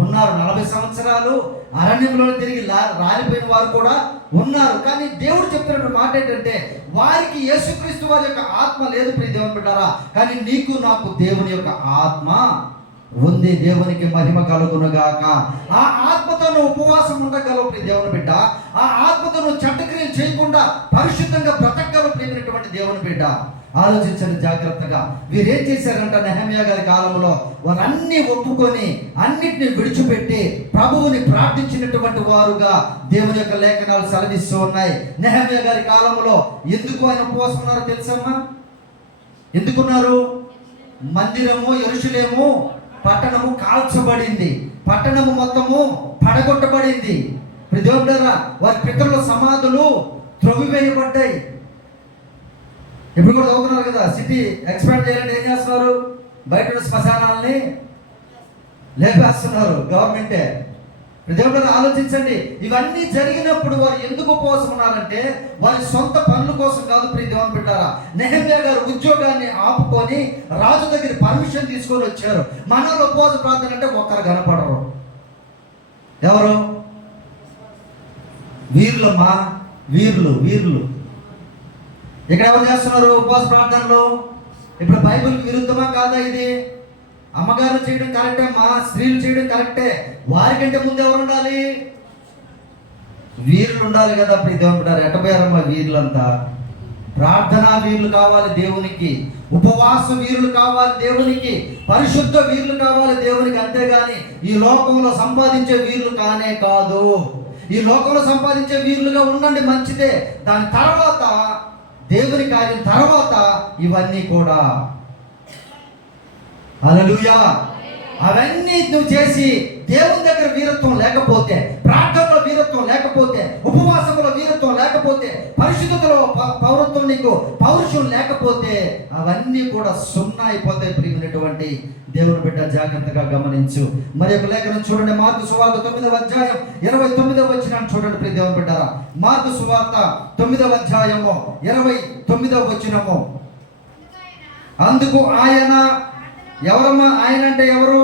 ఉన్నారు. 40 సంవత్సరాలు అరణ్యంలో తిరిగి రాలిపోయిన వారు కూడా ఉన్నారు. కానీ దేవుడు చెప్తున్న మాట ఏంటంటే వారికి యేసుక్రీస్తు వారి యొక్క ఆత్మ లేదు ప్రియ దేవుని బిడ్డారా, కానీ నీకు నాకు దేవుని యొక్క ఆత్మ ఉంది. దేవునికి మహిమ కలుగునుగాక. ఆ ఆత్మతో నువ్వు ఉపవాసం ఉండగలవు ప్రియ దేవుని బిడ్డ. ఆ ఆత్మతో నువ్వు చెడ్డక్రియలు చేయకుండా పరిశుద్ధంగా బ్రతకగలవు ప్రియమైనటువంటి దేవుని బిడ్డ. ఆలోచించండి జాగ్రత్తగా. వీరేం చేశారంట నెహెమ్యా గారి కాలంలో? వారన్నీ ఒప్పుకొని అన్నిటిని విడిచిపెట్టి ప్రభువుని ప్రార్థించినటువంటి వారుగా దేవుని యొక్క లేఖనాలు సెలవిస్తూ ఉన్నాయి. నెహెమ్యా గారి కాలంలో ఎందుకు ఆయన ఉపవాసం ఉన్నారో తెలుసమ్మా? ఎందుకున్నారు? మందిరము యెరూషలేము పట్టణము కాల్చబడింది, పట్టణము మొత్తము పడగొట్టబడింది. దేవుడారా, వారి పితరుల సమాధులు త్రొవ్వివేయబడ్డాయి. ఇప్పుడు కూడా చదువుతున్నారు కదా, సిటీ ఎక్స్పాండ్ చేయాలంటే ఏం చేస్తున్నారు? బయట శ్మశానాలని లేపేస్తున్నారు గవర్నమెంటే. దేవుడు ఆలోచించండి, ఇవన్నీ జరిగినప్పుడు వారు ఎందుకు ఉపవాసం ఉన్నారంటే వారి సొంత పనుల కోసం కాదు ప్రియ దేవుని బిడ్డారా. నెహెమ్యా గారు ఉద్యోగాన్ని ఆపుకొని రాజు దగ్గర పర్మిషన్ తీసుకొని వచ్చారు. మనలో ఉపవాస ప్రార్థన అంటే ఒక్కరు కనపడరు. ఎవరు? వీరులమ్మా, వీరులు. ఇక్కడ ఎవరు చేస్తున్నారు ఉపవాస ప్రార్థనలు? ఇప్పుడు బైబిల్కి విరుద్ధమా కాదా ఇది? అమ్మగారు చేయడం కరెక్టే అమ్మా, స్త్రీలు చేయడం కరెక్టే. వారికంటే ముందు ఎవరు ఉండాలి? వీరులు ఉండాలి కదా. ప్రియ దేవుని బిడ్డారా, ఎట్టపోయారమ్మా వీరులంతా? ప్రార్థనా వీరులు కావాలి దేవునికి, ఉపవాస వీరులు కావాలి దేవునికి, పరిశుద్ధ వీరులు కావాలి దేవునికి. అంతేగాని ఈ లోకంలో సంపాదించే వీరులు కానే కాదు. ఈ లోకంలో సంపాదించే వీరులుగా ఉండండి, మంచిదే. దాని తర్వాత దేవుని కార్యం తర్వాత ఇవన్నీ కూడా. హల్లెలూయా. అవన్నీ నువ్వు చేసి దేవుని దగ్గర వీరత్వం లేకపోతే, ప్రార్థనలో వీరత్వం లేకపోతే, ఉపవాసంలో వీరత్వం లేకపోతే, పరిశుద్ధతలో పౌరత్వం నీకు పౌరుషం లేకపోతే అవన్నీ కూడా సున్నా అయిపోతాయి. ప్రియమైనటువంటి దేవుని బిడ్డ జాగ్రత్తగా గమనించు. మరి ఒక లేఖనం చూడండి, మార్కు సువార్త 9వ అధ్యాయం 29వ వచనాన్ని చూడండి ప్రియ దేవుని బిడ్డారా. మార్కు సువార్త 9వ అధ్యాయము 29వ వచనము. అందుకు ఆయన, ఎవరమ్మా ఆయన అంటే ఎవరు?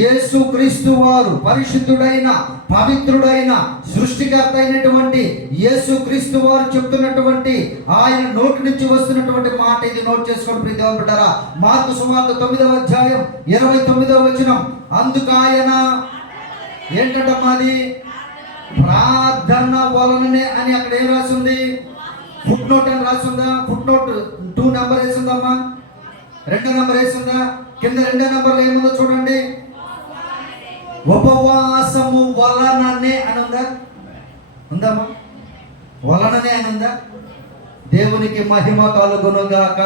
యేసు క్రీస్తు వారు, పరిశుద్ధుడైన పవిత్రుడైన సృష్టికర్త అయినటువంటి యేసు క్రీస్తు వారు చెప్తున్నటువంటి ఆయన నోటి నుంచి వస్తున్నటువంటి మాట ఇది. నోట్ చేసుకోండి ప్రియ దేవుని బిడ్డారా. మార్కు సువార్త 9వ అధ్యాయం 29వ వచనం. అందుకు ఆయన ఏంటంటమ్మా? అది ప్రార్థన వలననే అని అక్కడ ఏం రాసింది? ఫుట్ నోట్ అని రాసిందా? ఫుట్ నోట్ 2 నెంబర్ వేసిందమ్మా, 2 నెంబర్ వేసిందా? కింద 2 నెంబర్లు ఏముందో చూడండి. ఉపవాసము వలననే అని ఉందా? ఉందమ్మా? వలననే అని ఉందా? దేవునికి మహిమ కలుగునుగాక.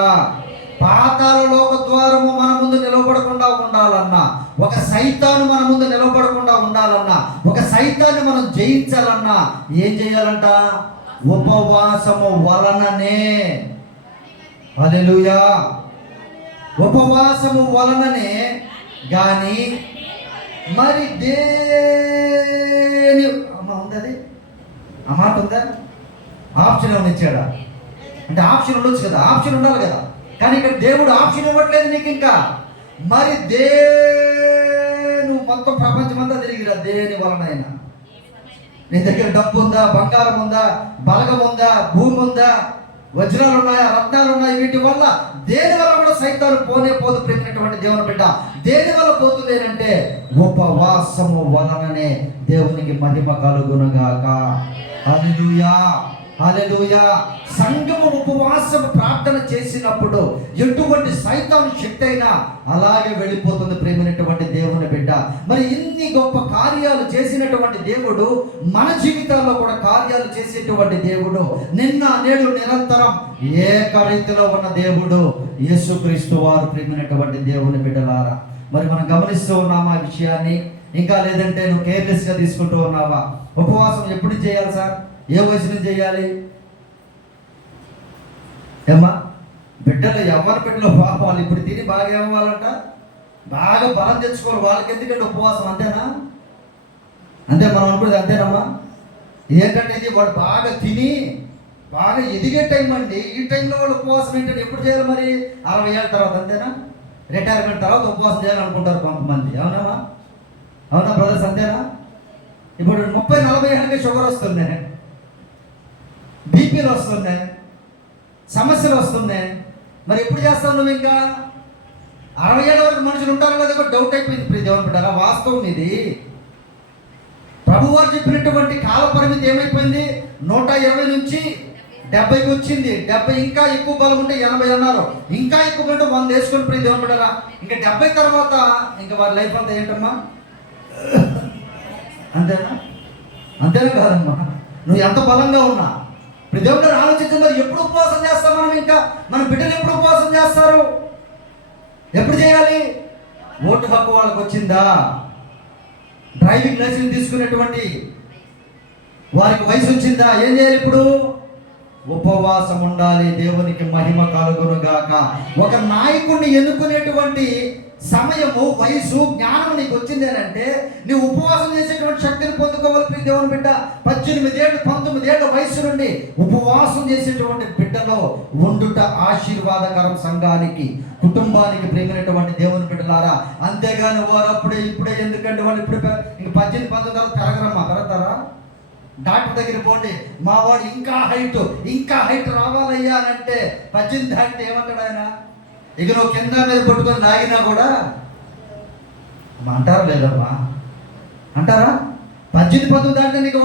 పాతాళ లోక ద్వారము మన ముందు నిలబడకుండా ఉండాలన్నా, ఒక సైతాను మన ముందు నిలబడకుండా ఉండాలన్నా, ఒక సైతాన్ని మనం జయించాలన్నా ఏం చేయాలంట? ఉపవాసము వలననే. హల్లెలూయా. ఉపవాసము వలననే గాని మరి దేని అమ్మ ఉంది? అది ఆ మాట ఉందా? ఆప్షన్ ఏమైనా ఇచ్చాడా? అంటే ఆప్షన్ ఉండొచ్చు కదా, ఆప్షన్ ఉండాలి కదా. కానీ ఇక్కడ దేవుడు ఆప్షన్ ఇవ్వట్లేదు నీకు. ఇంకా మరి నువ్వు మొత్తం ప్రపంచం అంతా తిరిగిరా దేని వలనైనా. నీ దగ్గర డబ్బు ఉందా, బంగారం ఉందా, బలగం ఉందా, భూమి ఉందా, వజ్రాలు ఉన్నాయా, రత్నాలు ఉన్నాయి, వీటి వల్ల దేని వల్ల కూడా సైతాను పోనే పోదు ప్రేమినటువంటి దేవుని బిడ్డ. దేని వల్ల పోతుంది అంటే ఉపవాసము వలననే. దేవునికి మహిమ కలుగునుగాక. హల్లెలూయా, హల్లెలూయా. సంఘము ఉపవాసం ప్రార్థన చేసినప్పుడు ఎటువంటి సైతాను శక్తి అయినా అలాగే వెళ్ళిపోతుంది ప్రేమైనటువంటి దేవుని బిడ్డ. మరి ఇన్ని గొప్ప కార్యాలు చేసినటువంటి దేవుడు మన జీవితాల్లో కూడా కార్యాలు చేసేటువంటి దేవుడు. నిన్న నేడు నిరంతరం ఏకరీతిలో ఉన్న దేవుడు యేసుక్రీస్తు వారు. ప్రేమైనటువంటి దేవుని బిడ్డలారా, మరి మనం గమనిస్తూ ఉన్నామా ఆ విషయాన్ని? ఇంకా లేదంటే నువ్వు కేర్లెస్గా తీసుకుంటూ ఉన్నావా? ఉపవాసం ఎప్పుడు చేయాలి సార్? ఏ వయసు నుంచి చేయాలి? ఏమ్మా బిడ్డలు, ఎవరి బిడ్డలు పాపం వాళ్ళు ఇప్పుడు తిని బాగా ఏమవ్వాలంట, బాగా బలం తెచ్చుకోవాలి. వాళ్ళకి ఎందుకంటే ఉపవాసం అంతేనా? అంతే మనం అనుకునేది అంతేనమ్మా? ఏంటంటే ఇది వాడు బాగా తిని బాగా ఎదిగే టైం అండి. ఈ టైంలో వాళ్ళు ఉపవాసం ఏంటంటే ఎప్పుడు చేయాలి? మరి 60 ఏళ్ళ తర్వాత, అంతేనా? రిటైర్మెంట్ తర్వాత ఉపవాసం చేయాలనుకుంటారు కొంతమంది. అవునమ్మా? అవునా బ్రదర్స్? అంతేనా? ఇప్పుడు 30-40 ఏళ్ళకి షుగర్ వస్తున్నాయి, బీపీలు వస్తున్నాయి, సమస్యలు వస్తున్నాయి. మరి ఎప్పుడు చేస్తావు నువ్వు? ఇంకా 60 ఏళ్ళ వరకు మనుషులు ఉంటారో లేదో కూడా డౌట్ అయిపోయింది. ప్రియ దేవుని బిడ్డలారా, వాస్తవం ఇది. ప్రభువారు చెప్పినటువంటి కాల పరిమితి ఏమైపోయింది? 120 నుంచి 70కి వచ్చింది. 70 ఇంకా ఎక్కువ బలం ఉంటే 80 అన్నారు, ఇంకా ఎక్కువ ఉంటే 100 వేసుకొని ప్రియ దేవుని బిడ్డలారా. ఇంకా 70 తర్వాత ఇంకా వారి లైఫ్ అంతా ఏంటమ్మా? అంతేనా? అంతేనా కాదమ్మా? నువ్వు ఎంత బలంగా ఉన్నా ప్రియ దేవుని బిడ్డలారా ఆలోచించండి. మరి ఎప్పుడు ఉపవాసం చేస్తాం మనం? ఇంకా మన బిడ్డలు ఎప్పుడు ఉపవాసం చేస్తారు? ఎప్పుడు చేయాలి? ఓటు హక్కు వాళ్ళకి వచ్చిందా? డ్రైవింగ్ లైసెన్స్ తీసుకునేటువంటి వారికి వయసు వచ్చిందా? ఏం చేయాలి ఇప్పుడు? ఉపవాసం ఉండాలి. దేవునికి మహిమ కలుగునుగాక. ఒక నాయకుడిని ఎన్నుకునేటువంటి సమయము, వయసు, జ్ఞానం నీకు వచ్చింది అని అంటే నీవు ఉపవాసం చేసేటువంటి శక్తిని పొందుకోవాలి. దేవుని బిడ్డ 18 ఏళ్ళు 19 ఏళ్ళ వయసు నుండి ఉపవాసం చేసేటువంటి బిడ్డలో ఉండుట ఆశీర్వాదకరం సంఘానికి, కుటుంబానికి. ప్రేమైనటువంటి దేవుని బిడ్డలారా, అంతేగాని వారు అప్పుడే ఇప్పుడే ఎందుకంటే వాళ్ళు ఇప్పుడు ఇంక 18-19 తర్వాత పెరగరమ్మా. పెరగతారా? డాక్టర్ దగ్గర పోండి, మా వాడు ఇంకా హైట్ రావాలయ్యా అని అంటే 18 దాటితే ఏమంటాడు ఆయన? ఇక నువ్వు కింద మీద పట్టుకొని లాగినా కూడా అంటారా? లేదమ్మా అంటారా? 18-19 దాటితే ఇక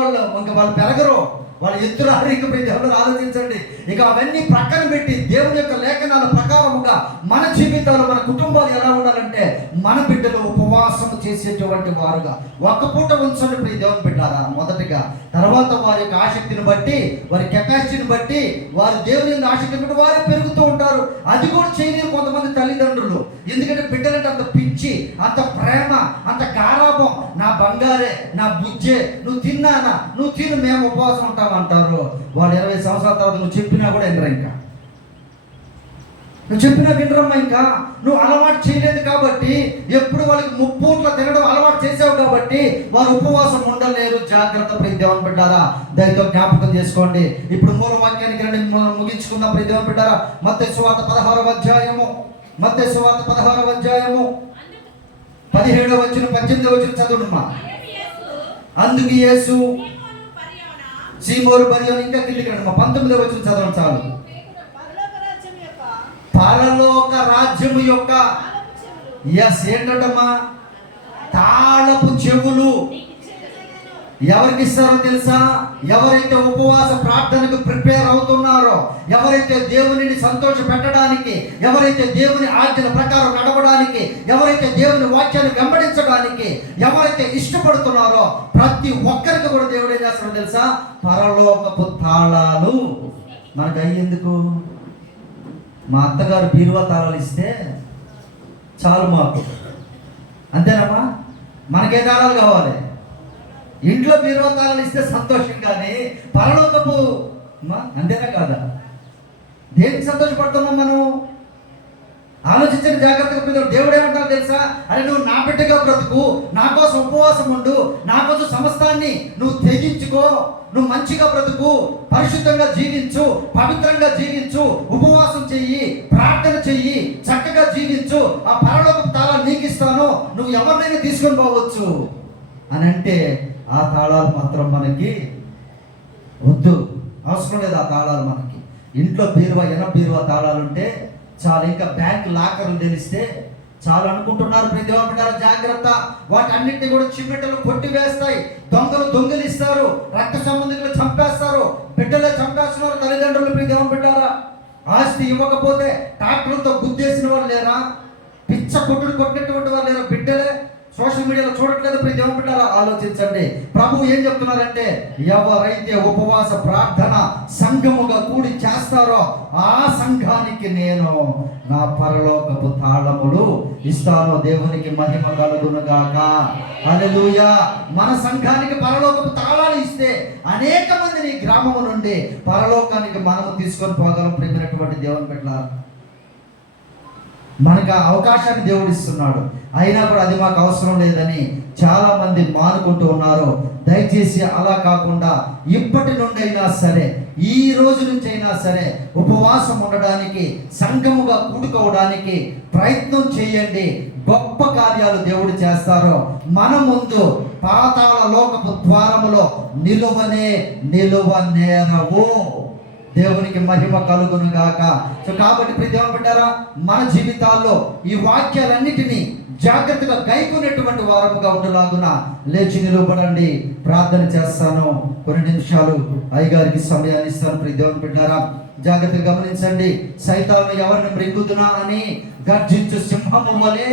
వాళ్ళు పెరగరు, వాళ్ళు ఎత్తురారు. ఇక దేవుడు ఆలోచించండి. ఇక అవన్నీ ప్రక్కన పెట్టి దేవుని యొక్క లేఖనాల ప్రకారముగా మన జీవితాలు, మన కుటుంబాలు ఎలా ఉండాలంటే మన బిడ్డలు ఉపవాసం చేసేటువంటి వారుగా ఒక్క పూట ఉంచండి ప్రియ దేవుని బిడ్డారా మొదటిగా. తర్వాత వారి యొక్క ఆసక్తిని బట్టి, వారి కెపాసిటీని బట్టి, వారి దేవుని ఆసక్తిని బట్టి వారు పెరుగుతూ ఉంటారు. అది కూడా చేయలేరు కొంతమంది తల్లిదండ్రులు. ఎందుకంటే బిడ్డలంటే అంత పిచ్చి, అంత ప్రేమ, అంత గారాభం. నా బంగారే, నా బుజ్జే, నువ్వు తిన్నానా, నువ్వు తిను, మేము ఉపవాసం ఉంటామంటారు. వాళ్ళు 20 సంవత్సరాల తర్వాత నువ్వు చెప్పినా కూడా వినరు. ఇంకా నువ్వు చెప్పినా వినరమ్మా. ఇంకా నువ్వు అలవాటు చేయలేదు కాబట్టి, ఎప్పుడు వాళ్ళకి 3 పూట్ల తినడం అలవాటు చేసావు కాబట్టి వారు ఉపవాసం ఉండలేరు. జాగ్రత్త ప్రియ దేవుని బిడ్డారా, దయతో జ్ఞాపకం చేసుకోండి. ఇప్పుడు మూల వాక్యానికి రండి, ముగించుకుందాం ప్రియ దేవుని బిడ్డారా. మత్తయి సువార్త 16వ అధ్యాయము, మత్తయి సువార్త 16వ అధ్యాయము 17వ వచనం 18వ వచనం చదువునమ్మా. అందుకు యేసు సీమోరు పర్యావరణ, ఇంకా కిందికి రండి, 19వ వచనం చదవండి చాలు. పరలోక రాజ్యము యొక్క ఏంటంటమ్మా? తాళపు చెవులు ఎవరికి ఇస్తారో తెలుసా? ఎవరైతే ఉపవాస ప్రార్థనకు ప్రిపేర్ అవుతున్నారో, ఎవరైతే దేవునిని సంతోష పెట్టడానికి, ఎవరైతే దేవుని ఆజ్ఞల ప్రకారం నడవడానికి, ఎవరైతే దేవుని వాక్యాన్ని వెంబడించడానికి ఎవరైతే ఇష్టపడుతున్నారో ప్రతి ఒక్కరికి కూడా దేవుడు ఏం చేస్తాడో తెలుసా? పరలోకపు తాళాలు మనకు అయ్యేందుకు. మా అత్తగారు బీరువా తాళాలు ఇస్తే చాలు మాకు, అంతేనమ్మా? మనకే తాళాలు కావాలి? ఇంట్లో బీరువా తాళాలు ఇస్తే సంతోషం, కానీ పరలోకపు అంతేనా కాదా? దేనికి సంతోషపడుతున్నాం మనం? ఆలోచించండి జాగ్రత్తగా. దేవుడు ఏమంటారు తెలుసా? అరే నువ్వు నా బిడ్డగా బ్రతుకు, నా కోసం ఉపవాసం ఉండు, నా కోసం సమస్తాన్ని నువ్వు త్యజించుకో, నువ్వు మంచిగా బ్రతుకు, పరిశుద్ధంగా జీవించు, పవిత్రంగా జీవించు, ఉపవాసం చెయ్యి, ప్రార్థన చెయ్యి, చక్కగా జీవించు, ఆ పరలోకపు తాళాలు నీకు ఇస్తాను, నువ్వు ఎవరినైనా తీసుకొని పోవచ్చు అని అంటే ఆ తాళాలు మాత్రం మనకి వద్దు, అవసరం లేదు ఆ తాళాలు మనకి. ఇంట్లో బీరువా తాళాలు ఉంటే చాలు, ఇంకా బ్యాంక్ లాకర్లు తెలిస్తే చాలు అనుకుంటున్నారు. ప్రతి ఒక్కరు జాగ్రత్త. వాటన్నిటిని కూడా చిమ్మెటలు కొట్టి వేస్తాయి, దొంగలిస్తారు, రక్త సంబంధికులు చంపేస్తారు, బిడ్డలే చంపేస్తున్నారు తల్లిదండ్రులు. ప్రతి దేవుని బిడ్డారా, ఆస్తి ఇవ్వకపోతే ట్రాక్టర్లతో గుద్దేసిన వాళ్ళు లేరా? పిచ్చ కొట్టినటువంటి వాళ్ళు లేరా? బిడ్డలే సోషల్ మీడియాలో చూడట్లేదు. ప్రతి దేవుని బిడ్డారా ఆలోచించండి. ప్రభు ఏం చెప్తున్నారంటే, ఎవరైతే ఉపవాస ప్రార్థన సంఘముగా కూడి చేస్తారో ఆ సంఘానికి నేను నా పరలోకపు తాళములు ఇస్తాను. దేవునికి మహిమ కలుగునుగాక. హల్లెలూయా. మన సంఘానికి పరలోకపు తాళాలు ఇస్తే అనేక మందిని గ్రామము నుండి పరలోకానికి మనము తీసుకొని పోగలం. ప్రియమైనటువంటి దేవుని బిడ్డలారా, మనకు ఆ అవకాశాన్ని దేవుడు ఇస్తున్నాడు. అయినా కూడా అది మాకు అవసరం లేదని చాలా మంది మానుకుంటూ ఉన్నారు. దయచేసి అలా కాకుండా ఇప్పటి నుండి అయినా సరే, ఈ రోజు నుంచి అయినా సరే ఉపవాసం ఉండడానికి, సంఘముగా కూడుకోవడానికి ప్రయత్నం చేయండి. గొప్ప కార్యాలు దేవుడు చేస్తారు. మన ముందు పాతాళ లోకపు ద్వారములో నిలువనేరవు. దేవునికి మహిమ కలుగును గాక. సో కాబట్టి దేవుని బిడ్డారా, మన జీవితాల్లో ఈ వాక్యాలన్నిటినీ జాగ్రత్తగా గైకొనేటువంటి వారముగా ఉండలాగున లేచి నిలబడండి. ప్రార్థన చేస్తాను. కొన్ని నిమిషాలు అయ్యగారికి సమయాన్ని ఇస్తాను. దేవుని బిడ్డారా, జాగ్రత్తగా గమనించండి. సైతాను ఎవరిని మృంగుదునా అని గర్జించు సింహము వలె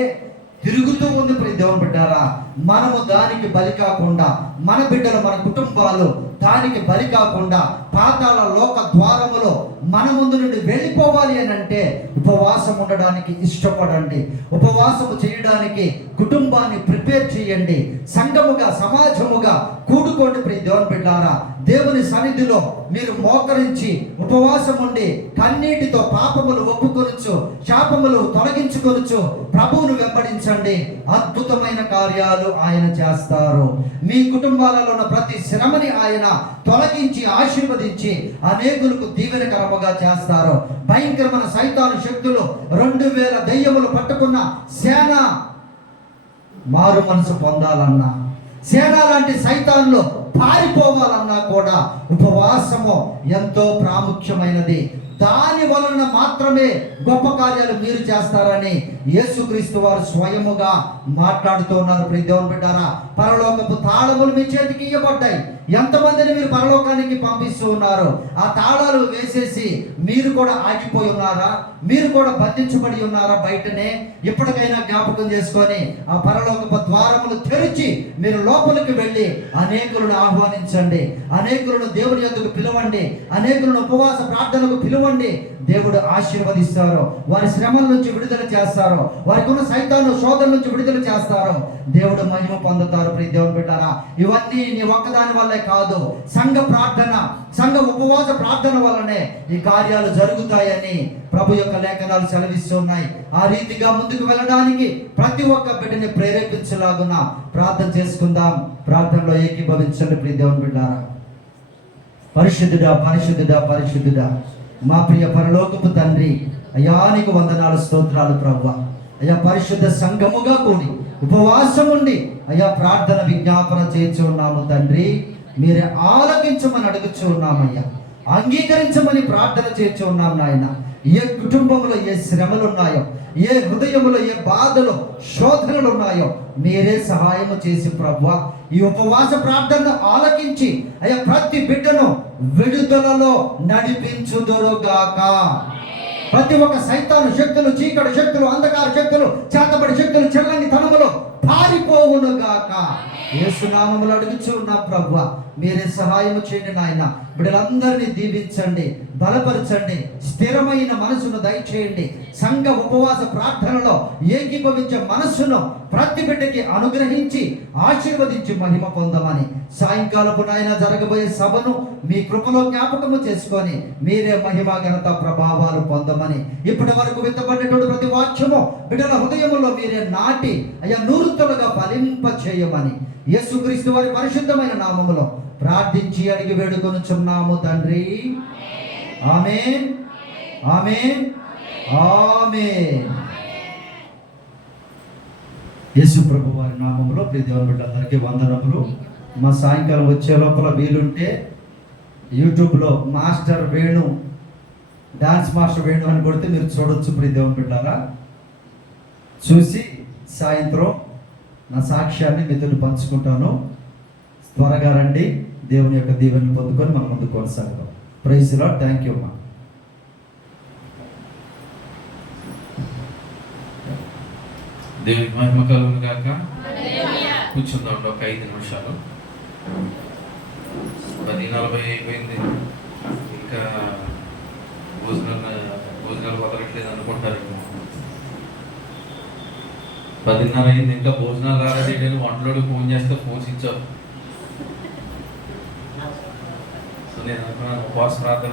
తిరుగుతూ ఉంది. దేవుని బిడ్డారా, మనము దానికి బలి కాకుండా, మన బిడ్డలు, మన కుటుంబాలు దానికి బలి కాకుండా పాతాళ లోక ద్వారములో మన ముందు నుండి వెళ్ళిపోవాలి అని అంటే ఉపవాసం ఉండడానికి ఇష్టపడండి. ఉపవాసము చేయడానికి కుటుంబాన్ని ప్రిపేర్ చేయండి. సంఘముగా, సమాజముగా కూడుకోండి. దేవుని బిడ్డారా, దేవుని సన్నిధిలో మీరు మోకరించి ఉపవాసం ఉండి కన్నీటితో పాపములు ఒప్పుకొనొచ్చు, శాపములు తొలగించుకొనొచ్చు ప్రభువును వెంబడించండి. అద్భుతమైన కార్యాలు ఆయన చేస్తారు. మీ కుటుంబాలలో ఉన్న ప్రతి శ్రమని ఆయన తొలగించి ఆశీర్వదించి అనేకులకు దీవెనకరముగా చేస్తారు. భయంకరమైన సైతాను శక్తులు 2000 దెయ్యములు పట్టుకున్న సేన మారు మనసు పొందాలన్నా, సేన లాంటి సైతాన్లు పారిపోవాలన్నా కూడా ఉపవాసము ఎంతో ప్రాముఖ్యమైనది. దాని వలన మాత్రమే గొప్ప కార్యాలు మీరు చేస్తారని యేసుక్రీస్తు వారు స్వయముగా మాట్లాడుతూ ఉన్నారు. దేవుని బిడ్డారా, పరలోకపు తాళములు మీ చేతికి ఇవ్వబడ్డాయి. ఎంతమందిని మీరు పరలోకానికి పంపిస్తూ ఉన్నారు? ఆ తాళాలు వేసేసి మీరు కూడా ఆగిపోయి ఉన్నారా? మీరు కూడా బంధించబడి ఉన్నారా? బయటనే ఇప్పటికైనా జ్ఞాపకం చేసుకొని ఆ పరలోకపు ద్వారములు తెరిచి మీరు లోపలికి వెళ్ళి అనేకులను ఆహ్వానించండి. అనేకులను దేవుని యొద్దకు పిలవండి. అనేకులను ఉపవాస ప్రార్థనకు పిలవండి. దేవుడు ఆశీర్వదిస్తారు. వారి శ్రమల నుంచి విడుదల చేస్తారు. వారికి ఉన్న సైతాను శోధన నుంచి విడుదల చేస్తారు. దేవుడు మహిమ పొందుతారు. దేవుని బిడ్డారా, ఇవన్నీ నీ ఒక్కదాని వల్లే కాదు, సంఘ ప్రార్థన, సంఘ ఉపవాస ప్రార్థన వల్లనే ఈ కార్యాలు జరుగుతాయని ప్రభు యొక్క లేఖనాలు సెలవిస్తున్నాయి. ఆ రీతిగా ముందుకు వెళ్ళడానికి ప్రతి ఒక్క బిడ్డని ప్రేరేపించలాగున ప్రార్థన చేసుకుందాం. ప్రార్థనలో ఏకీభవించండి. దేవుని బిడ్డారా, పరిశుద్ధుడా, పరిశుద్ధుడా, పరిశుద్ధుడా, మా ప్రియ పరలోకపు తండ్రి, అయ్యా నీకు వందనాలు, స్తోత్రాలు ప్రభువా. అయ్యా పరిశుద్ధ సంఘముగా కూడి ఉపవాసం ఉండి అయ్యా ప్రార్థన విజ్ఞాపన చేయించు ఉన్నాము తండ్రి. మీరే ఆలకించమని అడుగుచూ ఉన్నామయ్యా. అంగీకరించమని ప్రార్థన చేయించు ఉన్నాం నాయన. ఏ కుటుంబంలో ఏ శ్రమలు ఉన్నాయో, ఏ హృదయంలో ఏ బాధలు, శోధనలు ఉన్నాయో మీరే సహాయము చేసి ప్రభువా ఈ ఉపవాస ప్రార్థనను ఆలకించి అయ్యా ప్రతి బిడ్డను విడుదలలో నడిపించుదురుగాక. ప్రతి ఒక్క సైతాను శక్తులు, చీకటి శక్తులు, అంధకార శక్తులు, చేతబడి శక్తులు చెల్లని తనములో పారిపోవునుగాక. యేసు నామములో అడుగుచు నా ప్రభువా మీరే సహాయం చేయండి నాయన. బిడ్డలందరినీ దీవించండి, బలపరచండి, స్థిరమైన మనసును దయచేయండి. సంఘ ఉపవాస ప్రార్థనలో ఏకీభవించే మనస్సును ప్రతి బిడ్డకి అనుగ్రహించి ఆశీర్వదించి మహిమ పొందమని సాయంకాలపు నాయన జరగబోయే సభను మీ కృపలో జ్ఞాపకము చేసుకొని మీరే మహిమ, ఘనత, ప్రభావాలు పొందమని ఇప్పటి వరకు విత్తబడినటువంటి ప్రతి వాక్యము బిడ్డల హృదయములో మీరే నాటి అయ్యా నూరుతులుగా ఫలింప చేయమని యేసుక్రీస్తు వారి పరిశుద్ధమైన నామములో ప్రార్థించి అడిగి వేడుకొనుచున్నాము తండ్రి. ఆమేన్, ఆమేన్, ఆమేన్. యేసు ప్రభు వారి నామములో దేవుని బిడ్డలందరికీ వందనములు. మా సాయంకాలం వచ్చే లోపల వీలుంటే యూట్యూబ్లో master Venu, dance master Venu అని కొడితే మీరు చూడొచ్చు. దేవుని బిడ్డలారా, చూసి సాయంత్రం నా సాక్ష్యాన్ని మీతో పంచుకుంటాను. త్వరగా రండి. దేవుని యొక్క దీవెనను పొందుకొని మనం ముందు కొనసాగుతాం. Praise the Lord. Thank you. దేవునికి మహిమ కలుగును గాక. కూర్చుందాం ఒక 5 నిమిషాలు. 10:40 అయిపోయింది. ఇంకా భోజనాలు వదలట్లేదు అనుకుంటారు. 10:30 అయింది, ఇంకా భోజనాలు రాలేదు. వంటలోకి ఫోన్ చేస్తే ఫోన్ స్విచ్ ఆఫ్. సో నేను అనుకున్నాను ఉపవాస ప్రార్థన